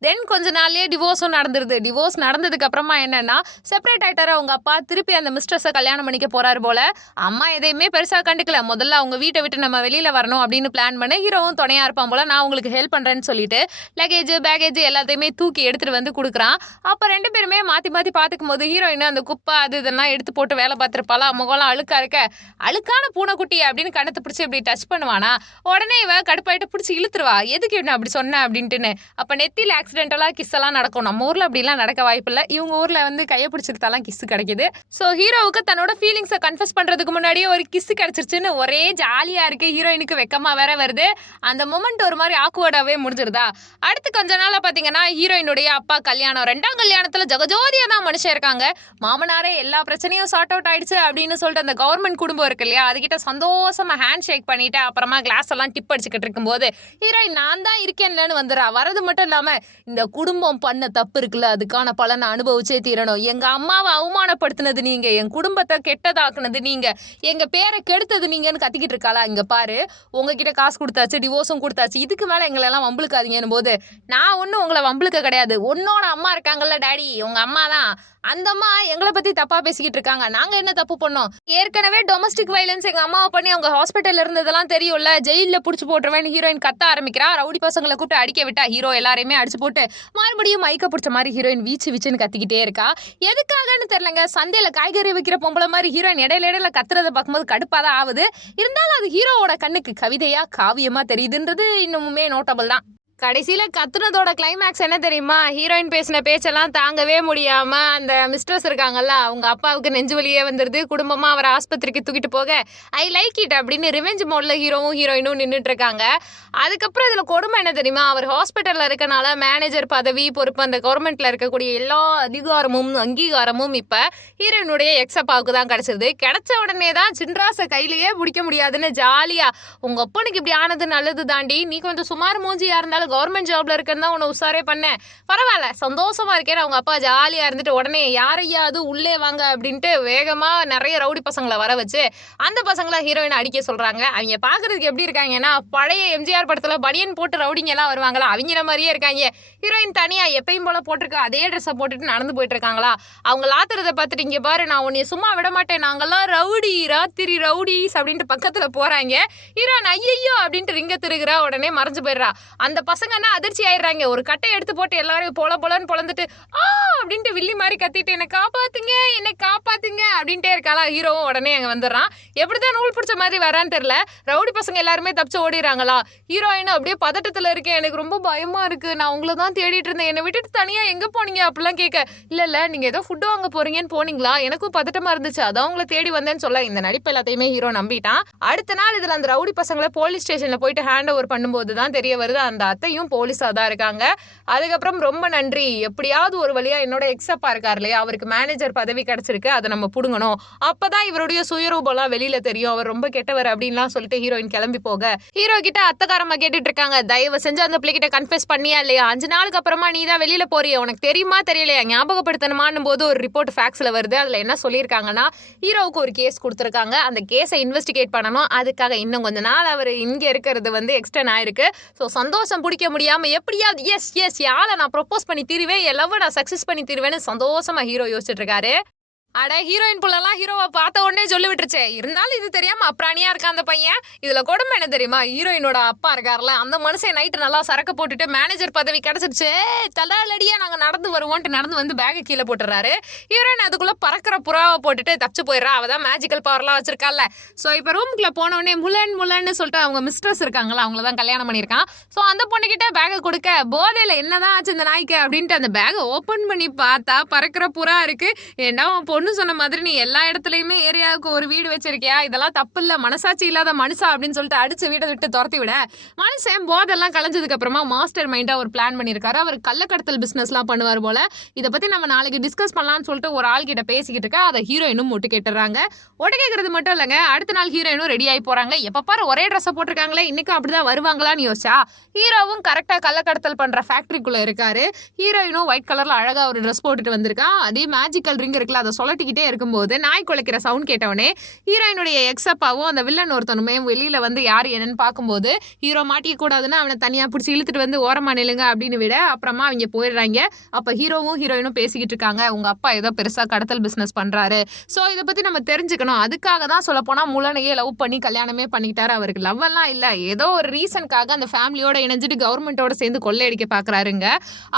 தென் கொஞ்ச நாள்லயே டிவோர்ஸும் நடந்துருது. டிவோர்ஸ் நடந்ததுக்கு அப்புறமா என்னன்னா, செப்பரேட் ஆயிட்டாரு அவங்க அப்பா. திருப்பி அந்த மிஸ்ட்ரஸை கல்யாணம் பண்ணிக்க போறாரு போல. அம்மா எதையுமே பெருசா கண்டுக்கல. முதல்ல அவங்க வீட்டை விட்டு நம்ம வெளியில வரணும் அப்படின்னு பிளான் பண்ண ஹீரோவும் துணையா இருப்பான் போல. நான் உங்களுக்கு ஹெல்ப் பண்றேன்னு சொல்லிட்டு லக்கேஜ் பேகேஜ் எல்லாத்தையுமே தூக்கி எடுத்துட்டு வந்து கொடுக்குறான். அப்ப 2 பேருமே மாத்தி மாத்தி பாத்துக்கும் போது ஹீரோயின் அந்த குப்பை அது இதெல்லாம் எடுத்து போட்டு வேலை பார்த்துருப்பாளா, முகம்லாம் அழுக்கா இருக்க, அழுக்கான பூனைக்குட்டி அப்படின்னு கணத்தை பிடிச்சி இப்படி டச் பண்ணுவானா, உடனே இவ கடுப்பாயிட்டு பிடிச்சி இழுத்துருவா, எதுக்கு என்ன அப்படி சொன்ன அப்படின்ட்டுன்னு. அப்ப நெத்தியில் ஆக்சிடென்டலா கிஸ் எல்லாம் நடக்கும். நம்ம ஊர்ல அப்படிலாம் நடக்க வாய்ப்பு இல்லை, இவங்க ஊர்ல வந்து கையை பிடிச்சிருத்தாலாம் கிஸ் கிடைக்குது. ஸோ ஹீரோவுக்கு தன்னோட ஃபீலிங்ஸை கன்ஃபஸ் பண்றதுக்கு முன்னாடியே ஒரு கிஸ் கிடைச்சிருச்சுன்னு ஒரே ஜாலியா இருக்கு. ஹீரோயினுக்கு வெக்கமா வேற வருது. அந்த மொமெண்ட் ஒரு மாதிரி ஆக்வர்டாவே முடிஞ்சிருதா. அடுத்து கொஞ்ச நாளா பாத்தீங்கன்னா ஹீரோயினுடைய அப்பா கல்யாணம், 2ஆம் கல்யாணத்துல ஜகஜோதியா தான் மனுஷன் இருக்காங்க. மாமனாரே எல்லா பிரச்சனையும் சார்ட் அவுட் ஆயிடுச்சு அப்படின்னு சொல்லிட்டு அந்த கவர்மெண்ட் குடும்பம் இருக்கு இல்லையா, அதுகிட்ட சந்தோஷமா ஹேண்ட் ஷேக் பண்ணிட்டு அப்புறமா கிளாஸ் எல்லாம் டிப் அடிச்சுக்கிட்டு இருக்கும்போது ஹீரோயின் நான் தான் இருக்கேன்லன்னு வந்துடுறா. வரது மட்டும் இல்லாம இந்த குடும்பம் பண்ண தப்பு இருக்குல்ல, அதுக்கான பலனை அனுபவிச்சே தீரணும். எங்க அம்மாவை அவமானப்படுத்தினது நீங்க, என் குடும்பத்தை கெட்டதாக்குனது நீங்க, எங்க பேரை கெடுத்தது நீங்கன்னு கத்திக்கிட்டு இருக்காளா. இங்க பாரு, உங்ககிட்ட காசு கொடுத்தாச்சு, டிவோர்ஸும் கொடுத்தாச்சு, இதுக்கு மேல எங்களை எல்லாம் வம்புழுக்காதீங்கன்னு போது, நான் ஒன்னும் உங்களை வம்புழுக்க கிடையாது, உன்னோட அம்மா இருக்காங்கல்ல டாடி, உங்க அம்மா தான், அந்த அம்மா எங்களை பத்தி தப்பா பேசிக்கிட்டு இருக்காங்க, நாங்க என்ன தப்பு பண்ணோம், ஏற்கனவே டொமஸ்டிக் வயலன்ஸ் எங்க அம்மாவை பண்ணி அவங்க ஹாஸ்பிட்டல்ல இருந்ததெல்லாம் தெரியும்ல, ஜெயில புடிச்சு போட்டுருவேன் ஹீரோயின் கத்த ஆரம்பிக்கிறா. ரவுடி பசங்களை கூப்பிட்டு அடிக்க விட்டா ஹீரோ எல்லாரையுமே அடிச்சு போட்டு மறுபடியும் மைக்க பிடிச்ச மாதிரி ஹீரோயின் வீச்சுன்னு கத்திக்கிட்டே இருக்கா. எதுக்காகன்னு தெரியலங்க, சந்தையில காய்கறி விற்கிற பொம்பளை மாதிரி ஹீரோயின் இடையில கத்துறதை பார்க்கும்போது கடுப்பாதான் ஆகுது. இருந்தாலும் அது ஹீரோவோட கண்ணுக்கு கவிதையா காவியமா தெரியுதுன்றது இன்னுமே நோட்டபிள் தான். கடைசியில கத்துனதோட கிளைமேக்ஸ் என்ன தெரியுமா, ஹீரோயின் பேசின பேச்செல்லாம் தாங்கவே முடியாம அந்த மிஸ்ட்ரஸ் இருக்காங்கல்ல, அவங்க அப்பாவுக்கு நெஞ்சு வலியே வந்துருது. குடும்பமா அவரை ஆஸ்பத்திரிக்கு தூக்கிட்டு போக ஐ லைக் இட் அப்படின்னு ரிவெஞ்ச் மோட்ல ஹீரோவும் ஹீரோயினும் நின்றுட்டு இருக்காங்க. அதுக்கப்புறம் இதுல கொடுமை என்ன தெரியுமா, அவர் ஹாஸ்பிட்டல்ல இருக்கனால மேனேஜர் பதவி பொறுப்பு அந்த கவர்மெண்ட்ல இருக்கக்கூடிய எல்லா அதிகாரமும் அங்கீகாரமும் இப்ப ஹீரோயினுடைய எக்ஸப்பாவுக்கு தான் கிடைச்சது. கிடைச்ச உடனே தான் சின்ராசை கையிலேயே பிடிக்க முடியாதுன்னு ஜாலியா, உங்க அப்பனுக்கு இப்படி ஆனது நல்லது தாண்டி, நீ கொஞ்சம் சுமார் மூஞ்சியா இருந்தாலும் கவர்மெண்ட் ஜாப்ல இருக்கேன்னு உன்னை உஷாரே பண்ணேன், பரவாயில்ல சந்தோஷமா இருக்கேன். அவங்க அப்பா ஜாலியா இருந்துட்டு உடனே யாரையாவது உள்ளே வாங்க அப்படின்ட்டு வேகமா நிறைய ரவுடி பசங்களை வர வச்சு அந்த பசங்களை ஹீரோயின் அடிக்க சொல்றாங்க. அவங்க பாக்குறதுக்கு எப்படி இருக்காங்கன்னா, பழைய எம்ஜிஆர் படத்துல பனியன் போட்டு ரவுடிங்க எல்லாம் வருவாங்களா, அவங்கள மாதிரியே இருக்காங்க. ஹீரோயின் தனியா எப்பயும் போல போட்டிருக்க அதே ட்ரெஸ்ஸை போட்டுட்டு நடந்து போயிட்டு இருக்காங்களா. அவங்க லாத்துறத பார்த்துட்டு இங்க பாரு நான் உன்னைய சும்மா விட மாட்டேன், நாங்கெல்லாம் ரவுடி ராத்திரி ரவுடிஸ் அப்படின்ட்டு பக்கத்துல போறாங்க. ஹீரோயின் ஐயோ அப்படின்ட்டு ரிங்க திருகிறா, உடனே மறைஞ்சு போயிடுறா. அந்த பசங்கன்னா அதிர்ச்சி ஆயிடுறாங்க. ஒரு கட்டை எடுத்து போட்டு எல்லாரையும் பொலன்னு பொழந்துட்டு அப்படின்ட்டு வில்லி மாதிரி கத்திட்டு என்னை காப்பாத்துங்க அப்படின்ட்டே இருக்காளா. ஹீரோவும் உடனே அங்க வந்துடுறான். எப்படிதான் நூல் பிடிச்ச மாதிரி வரான்னு தெரியல. ரவுடி பசங்க எல்லாருமே தப்பிச்சு ஓடிடுறாங்களா. ஹீரோயின் அப்படியே பதட்டத்துல இருக்கேன், எனக்கு ரொம்ப பயமா இருக்கு, நான் உங்களை தான் தேடிட்டு இருந்தேன், என்னை விட்டுட்டு தனியா எங்க போனீங்க அப்படிலாம் கேட்க, இல்ல நீங்க ஏதோ ஃபுட்டு வாங்க போறீங்கன்னு போனீங்களா, எனக்கும் பதட்டமா இருந்துச்சு, அதான் உங்களை தேடி வந்தேன்னு சொல்ல இந்த நடிப்பு எல்லாத்தையுமே ஹீரோ நம்பிட்டான். அடுத்த நாள் இதுல அந்த ரவுடி பசங்களை போலீஸ் ஸ்டேஷன்ல போயிட்டு ஹேண்ட் ஓவர் பண்ணும்போது தான் தெரிய வருது அந்த அத்தையும் போலீஸா தான் இருக்காங்க. அதுக்கப்புறம் ரொம்ப நன்றி, எப்படியாவது ஒரு வழியா என்னோட எக்ஸப்பா இருக்காரு இல்லையா, அவருக்கு மேனேஜர் பதவி கிடைச்சிருக்கு, அதை நம்ம புடுங்கணும், அப்பதான் இவருடைய சுயரூபம்லாம் வெளியில தெரியும், அவர் ரொம்ப கெட்டவர் அப்படின்லாம் சொல்லிட்டு ஹீரோயின் கிளம்பி போக ஹீரோ கிட்ட அத்தகாரமா கேட்டுட்டு இருக்காங்க, தயவு செஞ்சு அந்த பிள்ளைகிட்ட கன்ஃபெஸ் பண்ணியா இல்லையா, 5 நாளுக்கு அப்புறமா நீ தான் வெளியில போறிய, உனக்கு தெரியுமா தெரியலையா, ஞாபகப்படுத்தணுமான்னும் போது ஒரு ரிப்போர்ட் ஃபேக்ஸ்ல வருது. அதுல என்ன சொல்லியிருக்காங்கன்னா, ஹீரோவுக்கு ஒரு கேஸ் கொடுத்துருக்காங்க, அந்த கேஸை இன்வெஸ்டிகேட் பண்ணணும், அதுக்காக இன்னும் கொஞ்ச நாள் அவர் இங்க இருக்கிறது வந்து எக்ஸ்டெண்ட் ஆயிருக்கு. ஸோ சந்தோஷம் பிடிக்க முடியாம எப்படியாவது எஸ் யாரை நான் ப்ரொப்போஸ் பண்ணி தீருவேன், என் லவ் நான் சக்சஸ் பண்ணி தீருவேன்னு சந்தோஷமா ஹீரோ யோசிச்சுட்டு இருக்காரு. அட ஹீரோயின் புள்ளலாம் ஹீரோவை பார்த்த உடனே சொல்லி விட்டுருச்சே, இருந்தாலும் இது தெரியாம அப்ராணியா இருக்கான் அந்த பையன். இதுல கொடுமை என்ன தெரியுமா, ஹீரோயினோட அப்பா இருக்காருல, அந்த மனுஷன் நைட்டு நல்லா சரக்கு போட்டுட்டு மேனேஜர் பதவி கிடைச்சிருச்சு, தலாலடியா நாங்க நடந்து வருவோன்ட்டு நடந்து வந்து பேக கீழே போட்டுறாரு. ஹீரோயின் அதுக்குள்ள பறக்கிற புறாவை போட்டுட்டு தப்பிச்சு போயிடுறா. அவதான் மேஜிக்கல் பவர்லாம் வச்சிருக்கால. ஸோ இப்போ ரூமுக்குள்ள போனவொடனே முலன்னு சொல்லிட்டு அவங்க மிஸ்ட்ரஸ் இருக்காங்களா, அவங்கள தான் கல்யாணம் பண்ணியிருக்கான். ஸோ அந்த பொண்ணுகிட்ட பேகை கொடுக்க, போதையில என்னதான் ஆச்சு இந்த நாய்க்கு அப்படின்ட்டு அந்த பேகை ஓப்பன் பண்ணி பார்த்தா பறக்கிற புறா இருக்கு. ஏண்டா பொண்ணு சொன்ன மாதிரி நீ எல்லா இடத்துலயுமே ஏரியாவுக்கு ஒரு வீடு வச்சிருக்கியா, இதெல்லாம் தப்பு இல்ல, மனசாட்சி இல்லாத மனுஷா அப்படின்னு சொல்லிட்டு அடிச்சு வீட்டை விட்டு துரத்தி விட, மனுஷன் போதெல்லாம் கலைஞ்சதுக்கு அப்புறமா மாஸ்டர் மைண்டா ஒரு பிளான் பண்ணிருக்காரு. அவர் கள்ளக்கடத்தல் பிசினஸ் எல்லாம் பண்ணுவார் போல. இதை பத்தி நம்ம நாளைக்கு டிஸ்கஸ் பண்ணலாம்னு சொல்லிட்டு ஒரு ஆள் கிட்ட பேசிக்கிட்டு இருக்கா. அதை ஹீரோயினும் ஒட்டு கேட்டுறாங்க. ஒட்டு கேட்கறது மட்டும் இல்லைங்க, அடுத்த நாள் ஹீரோயினும் ரெடி ஆகி போறாங்க. எப்ப பாரு ஒரே ட்ரெஸ் போட்டிருக்காங்களே, இன்னைக்கும் அப்படிதான் வருவாங்களான்னு யோசிச்சா ஹீரோவும் கரெக்டா கள்ளக்கடத்தல் பண்ற ஃபேக்டரிக்குள்ள இருக்காரு. ஹீரோயினும் ஒயிட் கலர்ல அழகா ஒரு ட்ரெஸ் போட்டுட்டு வந்திருக்கான். அதே மேஜிக்கல் ரிங் இருக்குல்ல, அதை சொல்லட்டிக்கிட்டே இருக்கும்போது நாய் குலைக்கிற சவுண்ட் கேட்டவனே ஹீரோயினுடைய எக்ஸப்பாவும் அந்த வில்லன் ஒருத்தனுமே வெளியில வந்து யாரு என்னன்னு பார்க்கும்போது, ஹீரோ மாட்டிக்க கூடாதுன்னு அவனை தனியா பிடிச்சி இழுத்துட்டு வந்து ஓரமா நிலுங்க அப்படின்னு விட அப்புறமா அவங்க போயிடுறாங்க. அப்ப ஹீரோவும் ஹீரோயினும் பேசிக்கிட்டு இருக்காங்க, உங்க அப்பா ஏதோ பெருசா கடத்தல் பிசினஸ் பண்றாரு, சோ இதை பத்தி நம்ம தெரிஞ்சுக்கணும், அதுக்காக தான் சொல்ல போனா முலனையே லவ் பண்ணி கல்யாணமே பண்ணிக்கிட்டாரு. அவருக்கு லவ் எல்லாம் இல்ல, ஏதோ ஒரு ரீசனுக்காக அந்த ஃபேமிலியோட இணைஞ்சிட்டு கவர்மெண்டோட சேர்ந்து கொள்ளையடிக்க பாக்குறாருங்க.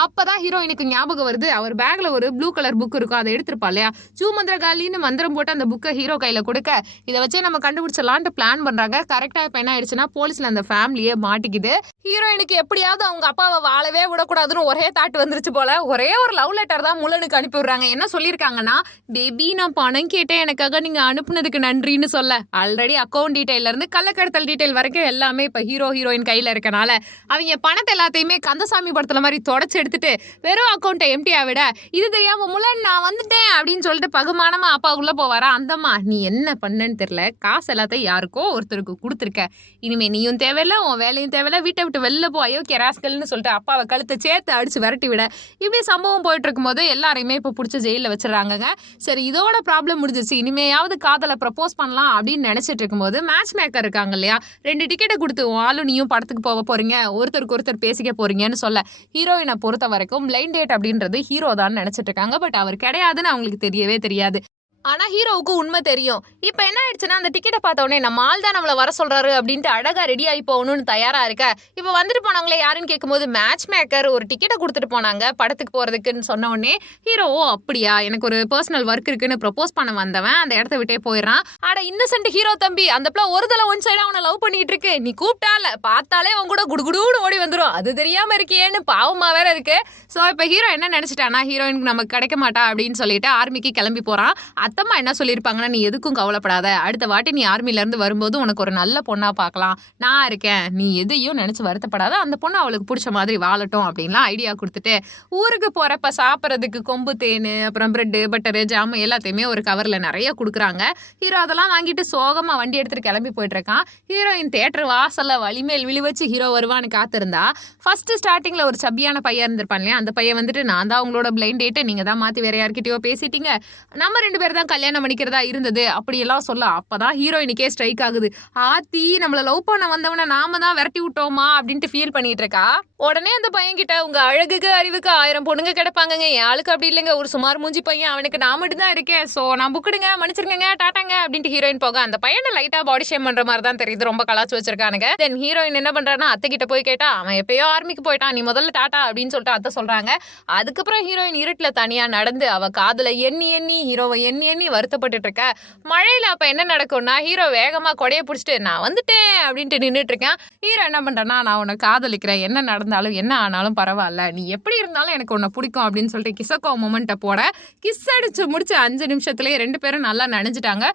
அப்பதான் ஹீரோயினுக்கு ஞாபகம் வருது, அவர் பேக்ல ஒரு ப்ளூ கலர் புக் இருக்கும், அதை எடுத்திருப்பா இல்லையா. மந்திரகாலின்னு மந்திரம் போட்டு அந்த புக்கை ஹீரோ கையில கொடுக்க இதை வச்சே நம்ம கண்டுபிடிச்சிடலான்ட்டு பிளான் பண்றாங்க. கரெக்டா இப்ப என்ன ஆயிடுச்சுன்னா போலீஸ்ல அந்த ஃபேமிலியே மாட்டிக்குது. ஹீரோயினுக்கு எப்படியாவது அவங்க அப்பாவை வாழவே விடக்கூடாதுன்னு ஒரே தாட்டு வந்துருச்சு போல. ஒரே ஒரு லவ் லெட்டர் தான் முள்ளனுக்கு அனுப்பி விடுறாங்க. என்ன சொல்லியிருக்காங்கன்னா, பேபி நான் பணம் கேட்டேன், எனக்காக நீங்க அனுப்புனதுக்கு நன்றின்னு சொல்ல ஆல்ரெடி அக்கௌண்ட் டீடைல்ல இருந்து கள்ளக்கடத்தல் டீடைல் வரைக்கும் எல்லாமே இப்ப ஹீரோயின் கையில இருக்கனால அவங்க பணத்தை எல்லாத்தையுமே கந்தசாமி படத்துல மாதிரி தொடச்சு எடுத்துட்டு வெறும் அக்கௌண்ட்டை எம்டியா விட இது தெரியாம முள்ளன் நான் வந்துட்டேன் அப்படின்னு சொல்லிட்டு பகுமானமா அப்பா உள்ள போவாரா. அந்தம்மா நீ என்ன பண்ணன்னு தெரியல, காசு எல்லாத்தையும் யாருக்கோ ஒருத்தருக்கு கொடுத்துருக்க, இனிமே நீயும் தேவையில்ல உன் வேலையும் தேவையில்ல, வீட்டை விட்டு வெளில போ அயோக்கிய ராஸ்கல்னு சொல்லிட்டு அப்பாவை கழுத்தை சேர்த்து அடிச்சு விரட்டி விட இப்படி சம்பவம் போயிட்டு இருக்கும்போது எல்லாரையுமே இப்போ பிடிச்ச ஜெயிலில் வச்சிடறாங்க. சரி இதோட ப்ராப்ளம் முடிஞ்சிச்சு, இனிமையாவது காதலை ப்ரப்போஸ் பண்ணலாம் அப்படின்னு நினைச்சிட்டு இருக்கும்போது மேட்ச் மேக்கர் இருக்காங்க இல்லையா, 2 டிக்கெட்டை கொடுத்து ஆளும் நீயும் படத்துக்கு போக போறீங்க, ஒருத்தருக்கு ஒருத்தர் பேசிக்க போறீங்கன்னு சொல்ல ஹீரோயினை பொறுத்த வரைக்கும் பிளைண்ட் டேட் அப்படின்றது ஹீரோ தான் நினைச்சிட்டு இருக்காங்க. பட் அவர் கிடையாதுன்னு அவங்களுக்கு தெரியவே தெரியாது. ஆனா ஹீரோவுக்கு உண்மை தெரியும். இப்ப என்ன ஆயிடுச்சுன்னா அந்த டிக்கெட்டை பார்த்த உடனே நம்ம ஆள் தான் நம்மள வர சொல்றாரு அப்படின்ட்டு அழகா ரெடி ஆகி போகணும்னு தயாரா இருக்க இப்ப வந்துட்டு போனாங்களே யாருன்னு கேட்கும்போது மேட்ச் மேக்கர் ஒரு டிக்கெட்டை கொடுத்துட்டு போனாங்க படத்துக்கு போறதுக்குன்னு சொன்ன உடனே ஹீரோ அப்படியா எனக்கு ஒரு பர்சனல் ஒர்க் இருக்குன்னு ப்ரப்போஸ் பண்ண வந்தவன் அந்த இடத்த விட்டே போயிடறான். ஆட இன்னசென்ட் ஹீரோ தம்பி அந்த பிள்ளை ஒரு தலை ஒன் சைடா அவனை லவ் பண்ணிட்டு இருக்கு, நீ கூப்பிட்டால பார்த்தாலே அவன் கூட குடுகுடுன்னு ஓடி வந்துடும், அது தெரியாம இருக்கேன்னு பாவமா வேற இருக்கு. சோ இப்ப ஹீரோ என்ன நினைச்சிட்டானா ஹீரோயினுக்கு நமக்கு கிடைக்க மாட்டா அப்படின்னு சொல்லிட்டு ஆர்மிக்கு கிளம்பி போறான். அத்தம்மா என்ன சொல்லியிருப்பாங்கன்னா நீ எதுக்கும் கவலைப்படாத, அடுத்த வாட்டி நீ ஆர்மில இருந்து வரும்போது உனக்கு ஒரு நல்ல பொண்ணா பார்க்கலாம், நான் இருக்கேன், நீ எதையும் நினைச்சு வருத்தப்படாத, அந்த பொண்ணு அவளுக்கு பிடிச்ச மாதிரி வாழட்டும் அப்படின்லாம் ஐடியா கொடுத்துட்டு ஊருக்கு போறப்ப சாப்பிட்றதுக்கு கொம்பு தேன் அப்புறம் பிரெட்டு பட்டரு ஜாமு எல்லாத்தையுமே ஒரு கவர்ல நிறைய கொடுக்குறாங்க. ஹீரோ அதெல்லாம் வாங்கிட்டு சோகமா வண்டி எடுத்துட்டு கிளம்பி போயிட்டு இருக்கான். ஹீரோயின் தேட்டர் வாசல்ல வலிமேல் விழி வச்சு ஹீரோ வருவான்னு காத்திருந்தா ஃபர்ஸ்ட் ஸ்டார்டிங்ல ஒரு சப்பியான பையன் இருந்திருப்பான் இல்லையா, அந்த பையன் வந்துட்டு நான் தான் உங்களோட பிளைண்ட் டேட், நீங்க தான் மாத்தி வேற யார்கிட்டயோ பேசிட்டீங்க, நம்ம 2 பேர் தான் கல்யாணம் பண்ணிக்கிறதா இருந்தது அப்படியெல்லாம் சொல்ல அப்பதான் ஹீரோயினுக்கே ஸ்ட்ரைக் ஆகுது. ஆத்தி நம்மள லவ் பண்ண வந்தவனை நாம தான் விரட்டி விட்டோமா அப்படின்ட்டு ஃபீல் பண்ணிட்டு இருக்கா. உடனே அந்த பையன் கிட்ட உங்க அழகுக்கு அறிவுக்கு 1000 பொண்ணுங்க கிடைப்பாங்க, என் ஆளுக்கு அப்படி இல்லைங்க, ஒரு சுமார் மூஞ்சி பையன், அவனுக்கு நான் மட்டும் தான் இருக்கேன், சோ நான் புக்கிடுங்க மன்னிச்சிருங்க டாட்டாங்க அப்படின்ட்டு ஹீரோயின் போக அந்த பையனை லைட்டா பாடி ஷேம் பண்ற மாதிரி தான் தெரியுது, ரொம்ப கலாச்சு வச்சிருக்கானுங்க. தென் ஹீரோயின் என்ன பண்றான்னா அத்தை கிட்ட போய் கேட்டா அவன் எப்பயோ ஆர்மிக்கு போயிட்டான், நீ முதல்ல டாட்டா அப்படின்னு சொல்லிட்டு அத்தை சொல்றாங்க. அதுக்கப்புறம் ஹீரோயின் இருட்டுல தனியா நடந்து அவ காதுல எண்ணி எண்ணி ஹீரோவை எண்ணி எண்ணி வருத்தப்பட்டு இருக்க. மழையில அப்ப என்ன நடக்கும்னா ஹீரோ வேகமா கொடைய பிடிச்சிட்டு நான் வந்துட்டேன் அப்படின்ட்டு நின்றுட்டு இருக்கேன். ஹீரோ என்ன பண்றேன்னா நான் உன்னை காதலிக்கிறேன், என்ன நடந்தாலும் என்ன ஆனாலும் பரவாயில்ல, நீ எப்படி இருந்தாலும் எனக்கு உன்னை பிடிக்கும் அப்படின்னு சொல்லிட்டு கிசக்கோ மொமெண்ட்டை போட கிஸ் அடிச்சு முடிச்சு 5 நிமிஷத்துலயே 2 பேரும் நல்லா நனைஞ்சிட்டாங்க.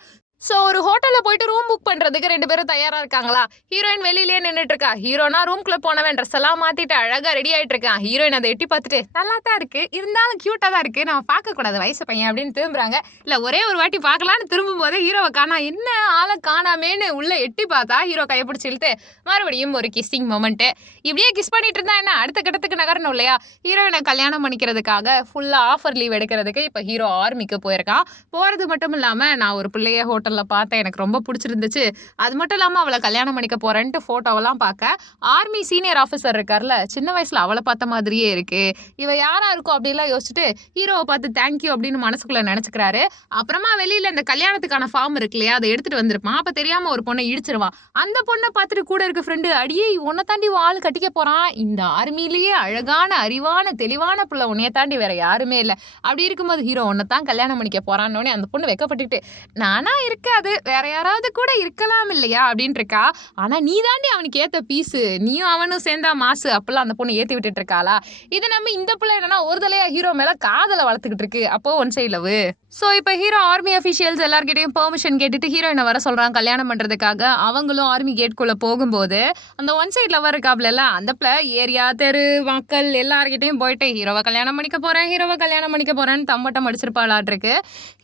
ஸோ ஒரு ஹோட்டலில் போயிட்டு ரூம் புக் பண்ணுறதுக்கு 2 பேரும் தயாராக இருக்காங்களா. ஹீரோயின் வெளியிலேயே நின்றுட்டு இருக்கா. ஹீரோனா ரூம்குள்ளே போனவன் ட்ரெஸ் எல்லாம் மாற்றிட்டு அழகாக ரெடி ஆகிட்டு இருக்கான். ஹீரோயின் அதை எட்டி பார்த்துட்டு நல்லா தான் இருக்குது, இருந்தாலும் க்யூட்டாக தான் இருக்குது, நம்ம பார்க்கக்கூடாது வயசு பையன் அப்படின்னு திரும்புறாங்க. இல்லை ஒரே ஒரு வாட்டி பார்க்கலான்னு திரும்பும் போது ஹீரோவை காணா, என்ன ஆளை காணாமேன்னு உள்ளே எட்டி பார்த்தா ஹீரோ கையை பிடிச்சி இழுத்து மறுபடியும் ஒரு கிஸ்ஸிங் மொமெண்ட்டு. இப்படியே கிஸ் பண்ணிட்டு இருந்தா என்ன அடுத்த கட்டத்துக்கு நகரணும் இல்லையா. ஹீரோயினை கல்யாணம் பண்ணிக்கிறதுக்காக ஃபுல்லாக ஆஃபர் லீவ் எடுக்கிறதுக்கு இப்போ ஹீரோ ஆர்மிக்கு போயிருக்கான். போகிறது மட்டும் இல்லாமல் நான் ஒரு பிள்ளைய ஹோட்டல் பார்த்தேன், எனக்கு ரொம்ப பிடிச்சிருந்துச்சு, அது மட்டும் இல்லாம அவளை கல்யாணம் பண்ணிக்க போறேன்ட்டு போட்டோவெல்லாம் பார்க்க ஆர்மி சீனியர் ஆஃபீஸர் இருக்கார்ல, சின்ன வயசுல அவளை பார்த்த மாதிரியே இருக்கு, இவ யாரா இருக்கும் அப்படிலாம் யோசிச்சுட்டு ஹீரோவை பார்த்து தேங்க்யூ அப்படின்னு மனசுக்குள்ள நினைச்சுக்கிறாரு. அப்புறமா வெளியில இந்த கல்யாணத்துக்கான ஃபார்ம் இருக்கு இல்லையா, அதை எடுத்துட்டு வந்திருப்பான். அப்ப தெரியாம ஒரு பொண்ணை இடிச்சிருவான். அந்த பொண்ணை பார்த்துட்டு கூட இருக்க ஃப்ரெண்டு அடியே உன்னை தாண்டி ஆள் கட்டிக்க போறான், இந்த ஆர்மிலேயே அழகான அறிவான தெளிவான பிள்ளை உன்னைய தாண்டி வேற யாருமே இல்லை, அப்படி இருக்கும்போது ஹீரோ உன்னை தான் கல்யாணம் பண்ணிக்க போறான்னு அந்த பொண்ணு வெக்கப்பட்டுட்டு நானா இருக்காது வேற யாராவது கூட இருக்கலாம் இல்லையா அப்படின்னு இருக்கா. ஆனா நீ தாண்டி அவனுக்கு ஏத்த பீஸு, நீயும் அவனும் சேர்ந்தா மாசு அப்பெல்லாம் அந்த பொண்ணு ஏத்தி விட்டுட்டு இருக்காளா. இது நம்ம இந்த பிள்ளை என்னன்னா ஒரு தலையா ஹீரோ மேல காதலை வளர்த்துக்கிட்டு இருக்கு. அப்போ ஒன் சைட் லவ். ஸோ இப்போ ஹீரோ ஆர்மி அஃபிஷியல்ஸ் எல்லார்கிட்டையும் பெர்மிஷன் கேட்டுட்டு ஹீரோயினை வர சொல்றான் கல்யாணம் பண்றதுக்காக. அவங்களும் ஆர்மி கேட்குள்ள போகும்போது அந்த ஒன் சைட் லவர் இருக்காப்ல அந்த பிள்ளை ஏரியா தெரு மக்கள் எல்லார்கிட்டையும் போயிட்டு ஹீரோவை கல்யாணம் பண்ணிக்க போறேன் ஹீரோவை கல்யாணம் பண்ணிக்க போறேன்னு தம்பட்டம் அடிச்சிருப்பாளாட்டிருக்கு.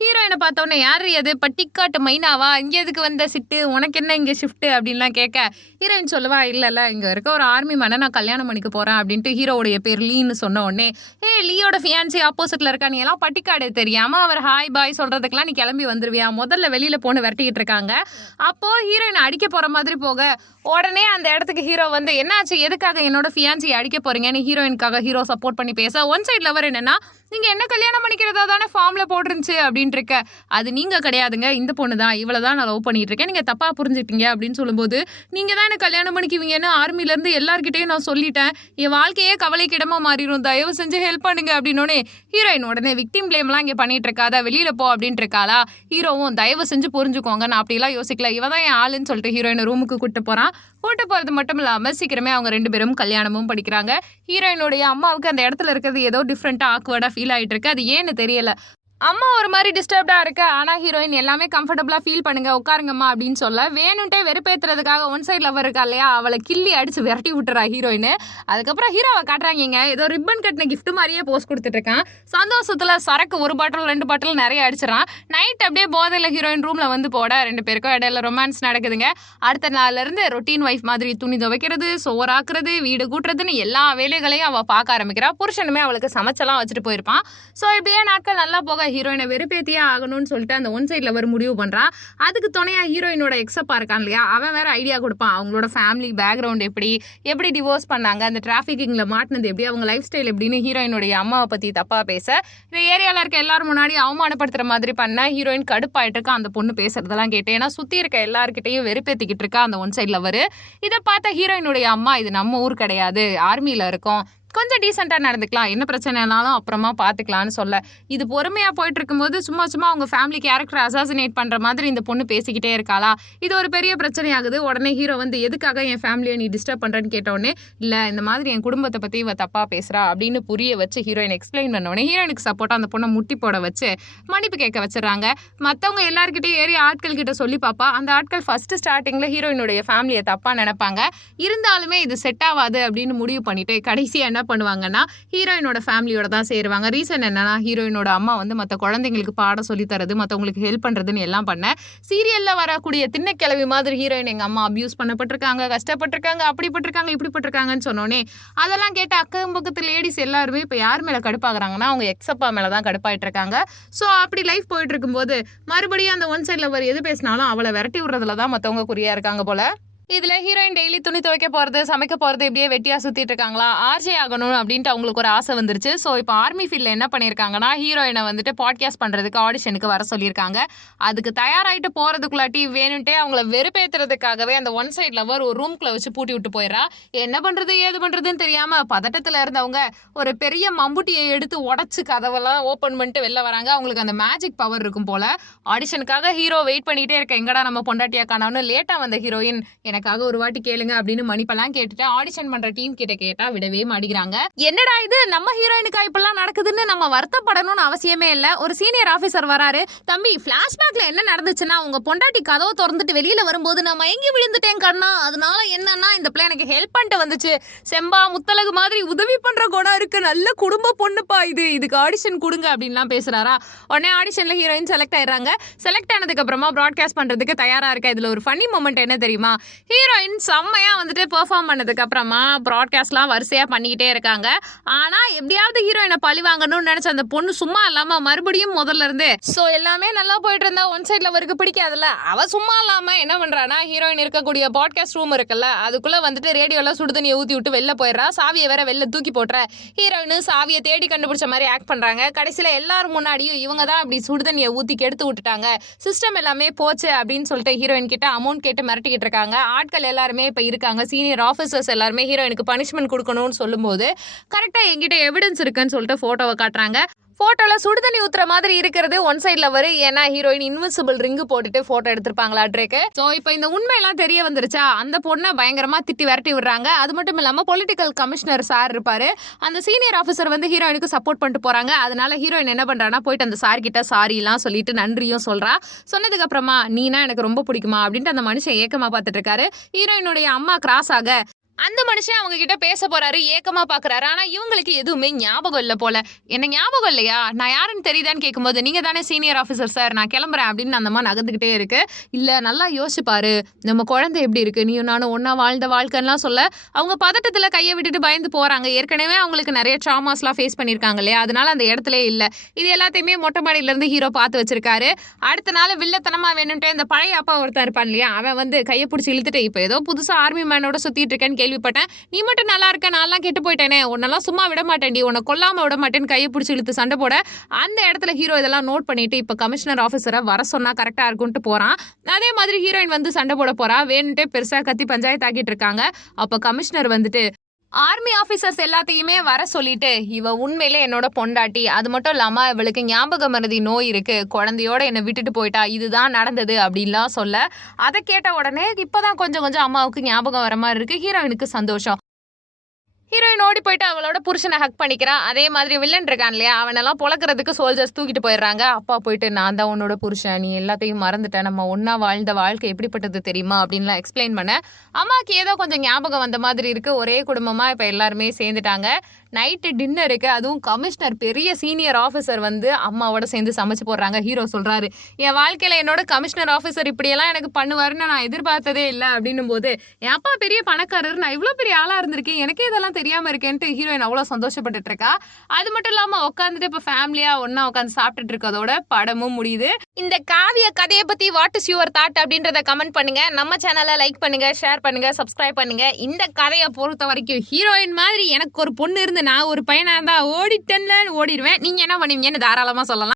ஹீரோயினை பார்த்தோன்னே யாரு அது பட்டிக்காட்டு மைனாவா, இங்க எதுக்கு வந்த சிட்டு, உனக்கு என்ன இங்க ஷிஃப்ட் அப்படின்லாம் கேட்க ஹீரோயின் சொல்லுவா இல்ல இங்க இருக்க ஒரு ஆர்மி மேனை நான் கல்யாணம் பண்ணிக்க போறேன் அப்படின்ட்டு ஹீரோடைய பேர் லீன்னு சொன்ன உடனே லீயோட ஃபியான்சி ஆப்போசிட்ல இருக்கா, நீ எல்லாம் பட்டிக்காடு தெரியாம அவர் ஹாய் பாய் சொல்றதுக்கெல்லாம் நீ கிளம்பி வந்துருவியா, முதல்ல வெளியில போன்னு விரட்டிக்கிட்டு இருக்காங்க. அப்போ ஹீரோயின் அடிக்க போற மாதிரி போக உடனே அந்த இடத்துக்கு ஹீரோ வந்து என்னாச்சு எதுக்காக என்னோட ஃபியான்சி அடிக்க போறீங்கன்னு ஹீரோயினுக்காக ஹீரோ சப்போர்ட் பண்ணி பேச ஒன் சைட் லவர் என்னன்னா நீங்க என்ன கல்யாணம் பண்ணிக்கிறதா தானே ஃபார்ம்ல போட்டிருந்துச்சு அப்படின்ட்டு இருக்க. அது நீங்க கிடையாதுங்க, இந்த பொண்ணு தான், இவ்வளவு தான் நான் லவ் பண்ணிட்டு இருக்கேன், நீங்க தப்பா புரிஞ்சுட்டீங்க அப்படின்னு சொல்லும்போது, நீங்க தான் எனக்கு கல்யாணம் பண்ணிக்குவீங்கன்னு ஆர்மில இருந்து எல்லார்கிட்டையும் நான் சொல்லிட்டேன், என் வாழ்க்கையே கவலைக்கிடமா மாறிடும், தயவு செஞ்சு ஹெல்ப் பண்ணுங்க அப்படின்னோடனே ஹீரோயின் உடனே விக்டிம் பிளேம்லாம் இங்க பண்ணிட்டு இருக்காத, வெளியில போ அப்படின்ட்டு இருக்காளா. ஹீரோவும் தயவு செஞ்சு புரிஞ்சுக்கோங்க, நான் அப்படிலாம் யோசிக்கல, இவ தான் என் ஆளுன்னு சொல்லிட்டு ஹீரோயின் ரூமுக்கு கூட்டு போறான். கூட்டு போறது மட்டும் இல்லாம சீக்கிரமே அவங்க 2 பேரும் கல்யாணமும் படிக்கிறாங்க. ஹீரோயினுடைய அம்மாவுக்கு அந்த இடத்துல இருக்கிறது ஏதோ டிஃப்ரெண்டா ஆக்வர்டா ஃபீல் ஆயிட்டு இருக்கு. அது ஏன்னு தெரியல. அம்மா ஒரு மாதிரி டிஸ்டர்ப்டா இருக்கு. ஆனா ஹீரோயின் எல்லாமே கம்ஃபர்டபுளா ஃபீல் பண்ணுங்க, உட்காருங்கம்மா அப்படின்னு சொல்ல வேணும்ட்டே வெறுப்பேத்துறதுக்காக ஒன் சைட் லவர் இருக்கா இல்லையா, அவளை கிள்ளி அடிச்சு விரட்டி விட்டுறா ஹீரோயின். அதுக்கப்புறம் ஹீரோவை காட்டுறாங்க, ஏதோ ரிப்பன் கட்டின கிஃப்ட் மாதிரியே போஸ்ட் கொடுத்துட்டு இருக்கான். சந்தோஷத்துல சரக்கு 1 பாட்டில் 2 பாட்டில் நிறைய அடிச்சிடறான். நைட் அப்படியே போதையில ஹீரோயின் ரூம்ல வந்து போட 2 பேருக்கும் இடையில ரொமான்ஸ் நடக்குதுங்க. அடுத்த நாள்ல இருந்து ரொட்டீன் வைஃப் மாதிரி துணி துவைக்கிறது, சோறாக்குறது, வீடு கூட்டுறதுன்னு எல்லா வேலைகளையும் அவ பார்க்க ஆரம்பிக்கிறா. புருஷனுமே அவளுக்கு சமைச்செல்லாம் வச்சுட்டு போயிருப்பான். ஸோ இப்படியே நாட்கள் நல்லா போக ஹீரோயினை வெறுப்பேத்தியே ஆகணும்னு சொல்லிட்டு அந்த ஒன் சைட்ல ஒரு முடிவு பண்றான். அதுக்கு துணையா ஹீரோயினோட எக்ஸப்பா இருக்கான் இல்லையா, அவன் வேற ஐடியா கொடுப்பான். அவங்களோட ஃபேமிலி பேக்ரவுண்ட் எப்படி டிவோர்ஸ் பண்ணாங்க, அந்த டிராஃபிக்கிங்ல மாட்டினது எப்படி, அவங்க லைஃப் ஸ்டைல் எப்படின்னு ஹீரோயினுடைய அம்மாவை பத்தி தப்பா பேச, இந்த ஏரியால இருக்க எல்லாரும் முன்னாடி அவமானப்படுத்துற மாதிரி பண்ண ஹீரோயின் கடுப்பாயிட்டு இருக்கா. அந்த பொண்ணு பேசுறதெல்லாம் கேட்டு, ஏன்னா சுத்தி இருக்க எல்லாருக்கிட்டையும் வெறுப்பேத்திக்கிட்டு இருக்கா அந்த ஒன் சைட்ல வரு. இதை பார்த்த ஹீரோயினுடைய அம்மா, இது நம்ம ஊர் கிடையாது, ஆர்மியில இருக்கோம், கொஞ்சம் டீசெண்டாக நடந்துக்கலாம், என்ன பிரச்சனைனாலும் அப்புறமா பார்த்துக்கலான்னு சொல்ல, இது பொறுமையாக போயிட்டு இருக்கும்போது சும்மா அவங்க ஃபேமிலி கேரக்டர் அசாசினேட் பண்ணுற மாதிரி இந்த பொண்ணு பேசிக்கிட்டே இருக்காளா. இது ஒரு பெரிய பிரச்சனையாகுது. உடனே ஹீரோ வந்து எதுக்காக என் ஃபேமிலியை நீ டிஸ்டர்ப் பண்ணுறேன்னு கேட்டோடனே, இல்லை இந்த மாதிரி என் குடும்பத்தை பற்றி இவ தப்பாக பேசுகிறா அப்படின்னு புரிய வச்சு ஹீரோயின் எக்ஸ்பிளைன் பண்ணோடனே ஹீரோயினுக்கு சப்போர்ட்டாக அந்த பொண்ணை முட்டி போட வச்சு மன்னிப்பு கேட்க வச்சிடறாங்க. மற்றவங்க எல்லாருக்கிட்டையும் ஏறி ஆட்கள் கிட்ட சொல்லி பாப்பா. அந்த ஆட்கள் ஃபர்ஸ்ட் ஸ்டார்டிங்கில் ஹீரோயினுடைய ஃபேமிலியை தப்பாக நினைப்பாங்க. இருந்தாலுமே இது செட் ஆகாது அப்படின்னு முடிவு பண்ணிட்டு கடைசியாக என்ன பண்ணுவாங்கன்னா ஹீரோயினோட ஃபேமிலியோட தான் சேருவாங்க. ரீசன் என்னன்னா, ஹீரோயினோட அம்மா வந்து மற்ற குழந்தைங்களுக்கு பாடம் சொல்லி தரது, மற்றவங்களுக்கு ஹெல்ப் பண்றதுன்னு எல்லாம் பண்ண, சீரியல்ல வரக்கூடிய திண்ணக்கிழவி மாதிரி ஹீரோயின் எங்க அம்மா அபியூஸ் பண்ணப்பட்டிருக்காங்க, கஷ்டப்பட்டிருக்காங்க, அப்படிப்பட்டிருக்காங்க, இப்படிப்பட்டிருக்காங்கன்னு சொன்னோன்னே அதெல்லாம் கேட்ட அக்கம் பக்கத்து லேடிஸ் எல்லாருமே இப்போ யார் மேல கடுப்பாகிறாங்கன்னா அவங்க எக்ஸப்பா மேல தான் கடுப்பாயிட்டு இருக்காங்க. ஸோ அப்படி லைஃப் போயிட்டு இருக்கும்போது மறுபடியும் அந்த ஒன் சைட்ல வர எது பேசினாலும் அவளை விரட்டி விடுறதுல தான் மற்றவங்க குறியா இருக்காங்க போல. இதுல ஹீரோயின் டெய்லி துணி துவைக்க போறது, சமைக்க போறது, இப்படியே வெட்டியா சுத்திட்டு இருக்காங்களா. ஆர்ஜே ஆகணும் அப்படின்ட்டு அவங்களுக்கு ஒரு ஆசை வந்துருச்சு. ஸோ இப்போ ஆர்மி ஃபீல்ட்ல என்ன பண்ணிருக்காங்கன்னா, ஹீரோயினை வந்துட்டு பாட்காஸ்ட் பண்றதுக்கு ஆடிஷனுக்கு வர சொல்லியிருக்காங்க. அதுக்கு தயாராயிட்டு போறதுக்குள்ளாட்டி வேணும்ட்டே அவங்கள வெறுப்பேத்துறதுக்காகவே அந்த ஒன் சைட் லவர் ஒரு ரூம்குள்ள வச்சு பூட்டி விட்டு போயிடறா. என்ன பண்றது ஏது பண்றதுன்னு தெரியாம பதட்டத்துல இருந்தவங்க ஒரு பெரிய மம்புட்டியை எடுத்து உடச்சு கதவெல்லாம் ஓப்பன் பண்ணிட்டு வெளில வராங்க. அவங்களுக்கு அந்த மேஜிக் பவர் இருக்கும் போல. ஆடிஷனுக்காக ஹீரோ வெயிட் பண்ணிட்டே இருக்க, எங்கடா நம்ம பொண்டாட்டியா காணோம்னு லேட்டா வந்த ஹீரோயின், எனக்காக ஒரு வாட்டி கேளுங்க அப்படின்னு மணிப்பெல்லாம் கேட்டுட்டு ஆடிஷன் பண்ற டீம் கிட்ட கேட்டா விடவே மாட்டேங்கிறாங்க. என்னடா இது, நம்ம ஹீரோயினுக்கா இப்பெல்லாம் நடக்குதுன்னு நம்ம வருத்தப்படணும்னு அவசியமே இல்ல. ஒரு சீனியர் ஆபீசர் வராரு, தம்பி பிளாஷ்பேக்ல என்ன நடந்துச்சுன்னா, உங்க பொண்டாட்டி கதவை திறந்துட்டு வெளியில வரும்போது நான் மயங்கி விழுந்துட்டேன் கண்ணா, அதனால என்னன்னா இந்த பிள்ளை எனக்கு ஹெல்ப் பண்ணிட்டு வந்துச்சு, செம்பா முத்தலகு மாதிரி உதவி பண்ற குணம் இருக்கு, நல்ல குடும்ப பொண்ணுப்பா, இதுக்கு ஆடிஷன் கொடுங்க அப்படின்லாம் பேசுறாரா. உடனே ஆடிஷன்ல ஹீரோயின் செலக்ட் ஆயிடுறாங்க. செலக்ட் ஆனதுக்கு அப்புறமா ப்ராட்காஸ்ட் பண்றதுக்கு தயாரா இருக்கா. இதுல ஒரு ஃபன்னி மொமெண்ட் என்ன தெரியுமா, ஹீரோயின் செம்மையா வந்துட்டு பெர்ஃபார்ம் பண்ணதுக்கு அப்புறமா ப்ராட்காஸ்ட்லாம் வரிசையா பண்ணிக்கிட்டே இருக்காங்க. ஆனா எப்படியாவது ஹீரோயினை பழி வாங்கணும்னு நினைச்ச அந்த பொண்ணு சும்மா இல்லாம மறுபடியும் முதல்ல இருந்து சோ எல்லாமே நல்லா போயிட்டு இருந்தா ஒன் சைட்ல அவருக்கு பிடிக்காதுல்ல, அவ சும்மா இல்லாம என்ன பண்றானா, ஹீரோயின் இருக்கக்கூடிய பாட்காஸ்ட் ரூம் இருக்குல்ல அதுக்குள்ள வந்துட்டு ரேடியோல சுடுதண்ணியை ஊத்தி விட்டு வெளில போயிடுறா. சாவியை வேற வெளில தூக்கி போட்டுற. ஹீரோயின் சாவியை தேடி கண்டுபிடிச்ச மாதிரி ஆக்ட் பண்றாங்க. கடைசியில எல்லாரும் முன்னாடியும் இவங்க தான் இப்படி சுடுதண்ணியை ஊத்தி கெடுத்து விட்டுட்டாங்க, சிஸ்டம் எல்லாமே போச்சு அப்படின்னு சொல்லிட்டு ஹீரோயின் கிட்ட அமௌண்ட் கேட்டு மிரட்டிக்கிட்டு இருக்காங்க. ஆட்கள் எல்லாருமே இப்ப இருக்காங்க, சீனியர் ஆபீசர்ஸ் எல்லாருமே ஹீரோயினுக்கு பனிஷ்மெண்ட் கொடுக்கணும்னு சொல்லும்போது கரெக்டா என்கிட்ட எவிடன்ஸ் இருக்குன்னு சொல்லிட்டு போட்டோவை காட்டுறாங்க. போட்டோல சுடுதண்ணி ஊத்துற மாதிரி இருக்கிறது ஒன் சைட்ல வரும். ஏன்னா ஹீரோயின் இன்விசிபிள் ரிங்கு போட்டுட்டு போட்டோ எடுத்திருப்பாங்களாட்ருக்கு. சோ இப்போ இந்த உண்மையெல்லாம் தெரிய வந்துருச்சா, அந்த பொண்ணை பயங்கரமா திட்டி விரட்டி விடுறாங்க. அது மட்டும் இல்லாம பொலிட்டிக்கல் கமிஷனர் சார் இருப்பாரு, அந்த சீனியர் ஆஃபீஸர் வந்து ஹீரோயினுக்கு சப்போர்ட் பண்ணிட்டு போறாங்க. அதனால ஹீரோயின் என்ன பண்றான்னா, போயிட்டு அந்த சார் கிட்ட சாரி எல்லாம் சொல்லிட்டு நன்றியும் சொல்றா. சொன்னதுக்கு அப்புறமா நீனா எனக்கு ரொம்ப பிடிக்குமா அப்படின்ட்டு அந்த மனுஷன் ஏக்கமா பார்த்துட்டு இருக்காரு. ஹீரோயினுடைய அம்மா கிராஸ் ஆக அந்த மனுஷன் அவங்க கிட்ட பேச போறாரு, ஏக்கமா பாக்குறாரு. ஆனா இவங்களுக்கு எதுவுமே ஞாபகம் இல்ல போல. என்ன ஞாபகம் இல்லையா, நான் யாருன்னு தெரியுதான்னு கேட்கும்போது நீங்க தானே சீனியர் ஆஃபீஸர் சார், நான் கிளம்புறேன் அப்படின்னு அந்த அம்மா நகர்ந்துகிட்டே இருக்கு. இல்ல நல்லா யோசிச்சு பாரு, நம்ம குழந்தை எப்படி இருக்கு, நீ நானும் ஒன்னா வாழ்ந்த வாழ்க்கைலாம் சொல்ல அவங்க பதட்டத்துல கையை விட்டுட்டு பயந்து போறாங்க. ஏற்கனவே அவங்களுக்கு நிறைய ட்ராமாஸ்லாம் ஃபேஸ் பண்ணிருக்காங்க இல்லையா, அதனால அந்த இடத்துல இல்ல. இது எல்லாத்தையுமே மொட்டை மாடியில இருந்து ஹீரோ பார்த்து வச்சிருக்காரு. அடுத்த நாள் வில்லத்தனமா வேணும்ட்டு இந்த பழைய அப்பா ஒருத்தன் இருப்பான் இல்லையா, அவன் வந்து கையை பிடிச்சி இழுத்துட்டு இப்ப ஏதோ புதுசா ஆர்மி மேனோட சுத்திட்டு இருக்கேன்னு கேள்விப்பட்டேன். நீ மட்டும் நல்லா இருக்க, நான்லாம் கெட்டு போயிட்டேனே, உன்னெல்லாம் சும்மா விட மாட்டேன்டி, உன்னை கொல்லாம விட மாட்டேன்னு கையை பிடிச்சி இழுத்து சண்டை போட, அந்த இடத்துல ஹீரோ இதெல்லாம் நோட் பண்ணிட்டு இப்ப கமிஷனர் ஆஃபீஸரை வர சொன்னா கரெக்டா இருக்கும்ட்டு போறான். அதே மாதிரி ஹீரோயின் வந்து சண்டை போட போறா. வேணுன்ட்டே பெருசா கத்தி பஞ்சாயத்து ஆக்கிட்டு இருக்காங்க. அப்ப கமிஷனர் வந்துட்டு ஆர்மி ஆபீசர்ஸ் எல்லாத்தையுமே வர சொல்லிட்டு, இவ உண்மையிலே என்னோட பொண்டாட்டி, அது மட்டும் இல்லாம இவளுக்கு ஞாபக மறதி நோய் இருக்கு, குழந்தையோட என்னை விட்டுட்டு போயிட்டா, இதுதான் நடந்தது அப்படின்லாம் சொல்ல, அதை கேட்ட உடனே இப்பதான் கொஞ்சம் கொஞ்சம் அம்மாவுக்கு ஞாபகம் வர மாதிரி இருக்கு. ஹீரோயினுக்கு சந்தோஷம். ஹீரோயின் ஓடி போயிட்டு அவளோட புருஷனை ஹக் பண்ணிக்கிறான். அதே மாதிரி வில்லன் இருக்கான் இல்லையா, அவனெல்லாம் பொழக்கிறதுக்கு சோல்ஜர்ஸ் தூக்கிட்டு போயிடுறாங்க. அப்பா போயிட்டு நான் தான் உன்னோட புருஷன், நீ எல்லாத்தையும் மறந்துட்ட, நம்ம ஒன்னா வாழ்ந்த வாழ்க்கை எப்படிப்பட்டது தெரியுமா அப்படின்லாம் எக்ஸ்பிளைன் பண்ண அம்மாக்கு ஏதோ கொஞ்சம் ஞாபகம் வந்த மாதிரி இருக்கு. ஒரே குடும்பமா இப்ப எல்லாருமே சேர்ந்துட்டாங்க. நைட்டு டின்னருக்கு அதுவும் கமிஷனர் பெரிய சீனியர் ஆஃபீஸர் வந்து அம்மாவோட சேர்ந்து சமைச்சு போடுறாங்க. ஹீரோ சொல்றாரு, என் வாழ்க்கையில என்னோட கமிஷனர் ஆஃபீஸர் இப்படியெல்லாம் எனக்கு பண்ணுவாருன்னு நான் எதிர்பார்த்ததே இல்லை அப்படின்னும் போது, என் அப்பா பெரிய பணக்காரர், நான் இவ்வளவு பெரிய ஆளா இருந்திருக்கேன், எனக்கே இதெல்லாம் தெரியாம இருக்கேன்ட்டு ஹீரோயின் அவ்வளவு சந்தோஷப்பட்டுட்டு இருக்கா. அது மட்டும் இல்லாம உட்காந்துட்டு இப்ப ஃபேமிலியா ஒன்னா உட்காந்து சாப்பிட்டுட்டு இருக்கதோட படமும் முடியுது. இந்த காவிய கதையை பத்தி வாட் இஸ் யுவர் தாட் அப்படின்றத கமெண்ட் பண்ணுங்க. நம்ம சேனலை லைக் பண்ணுங்க, ஷேர் பண்ணுங்க, சப்ஸ்கிரைப் பண்ணுங்க. இந்த கதையை பொறுத்த வரைக்கும் ஹீரோயின் மாதிரி எனக்கு ஒரு பொண்ணு இருந்து நான் ஒரு பையனா இருந்தா ஓடிட்டேன்ல ஓடிடுவேன். நீங்க என்ன பண்ணுவீங்கன்னு தாராளமா சொல்லலாம்.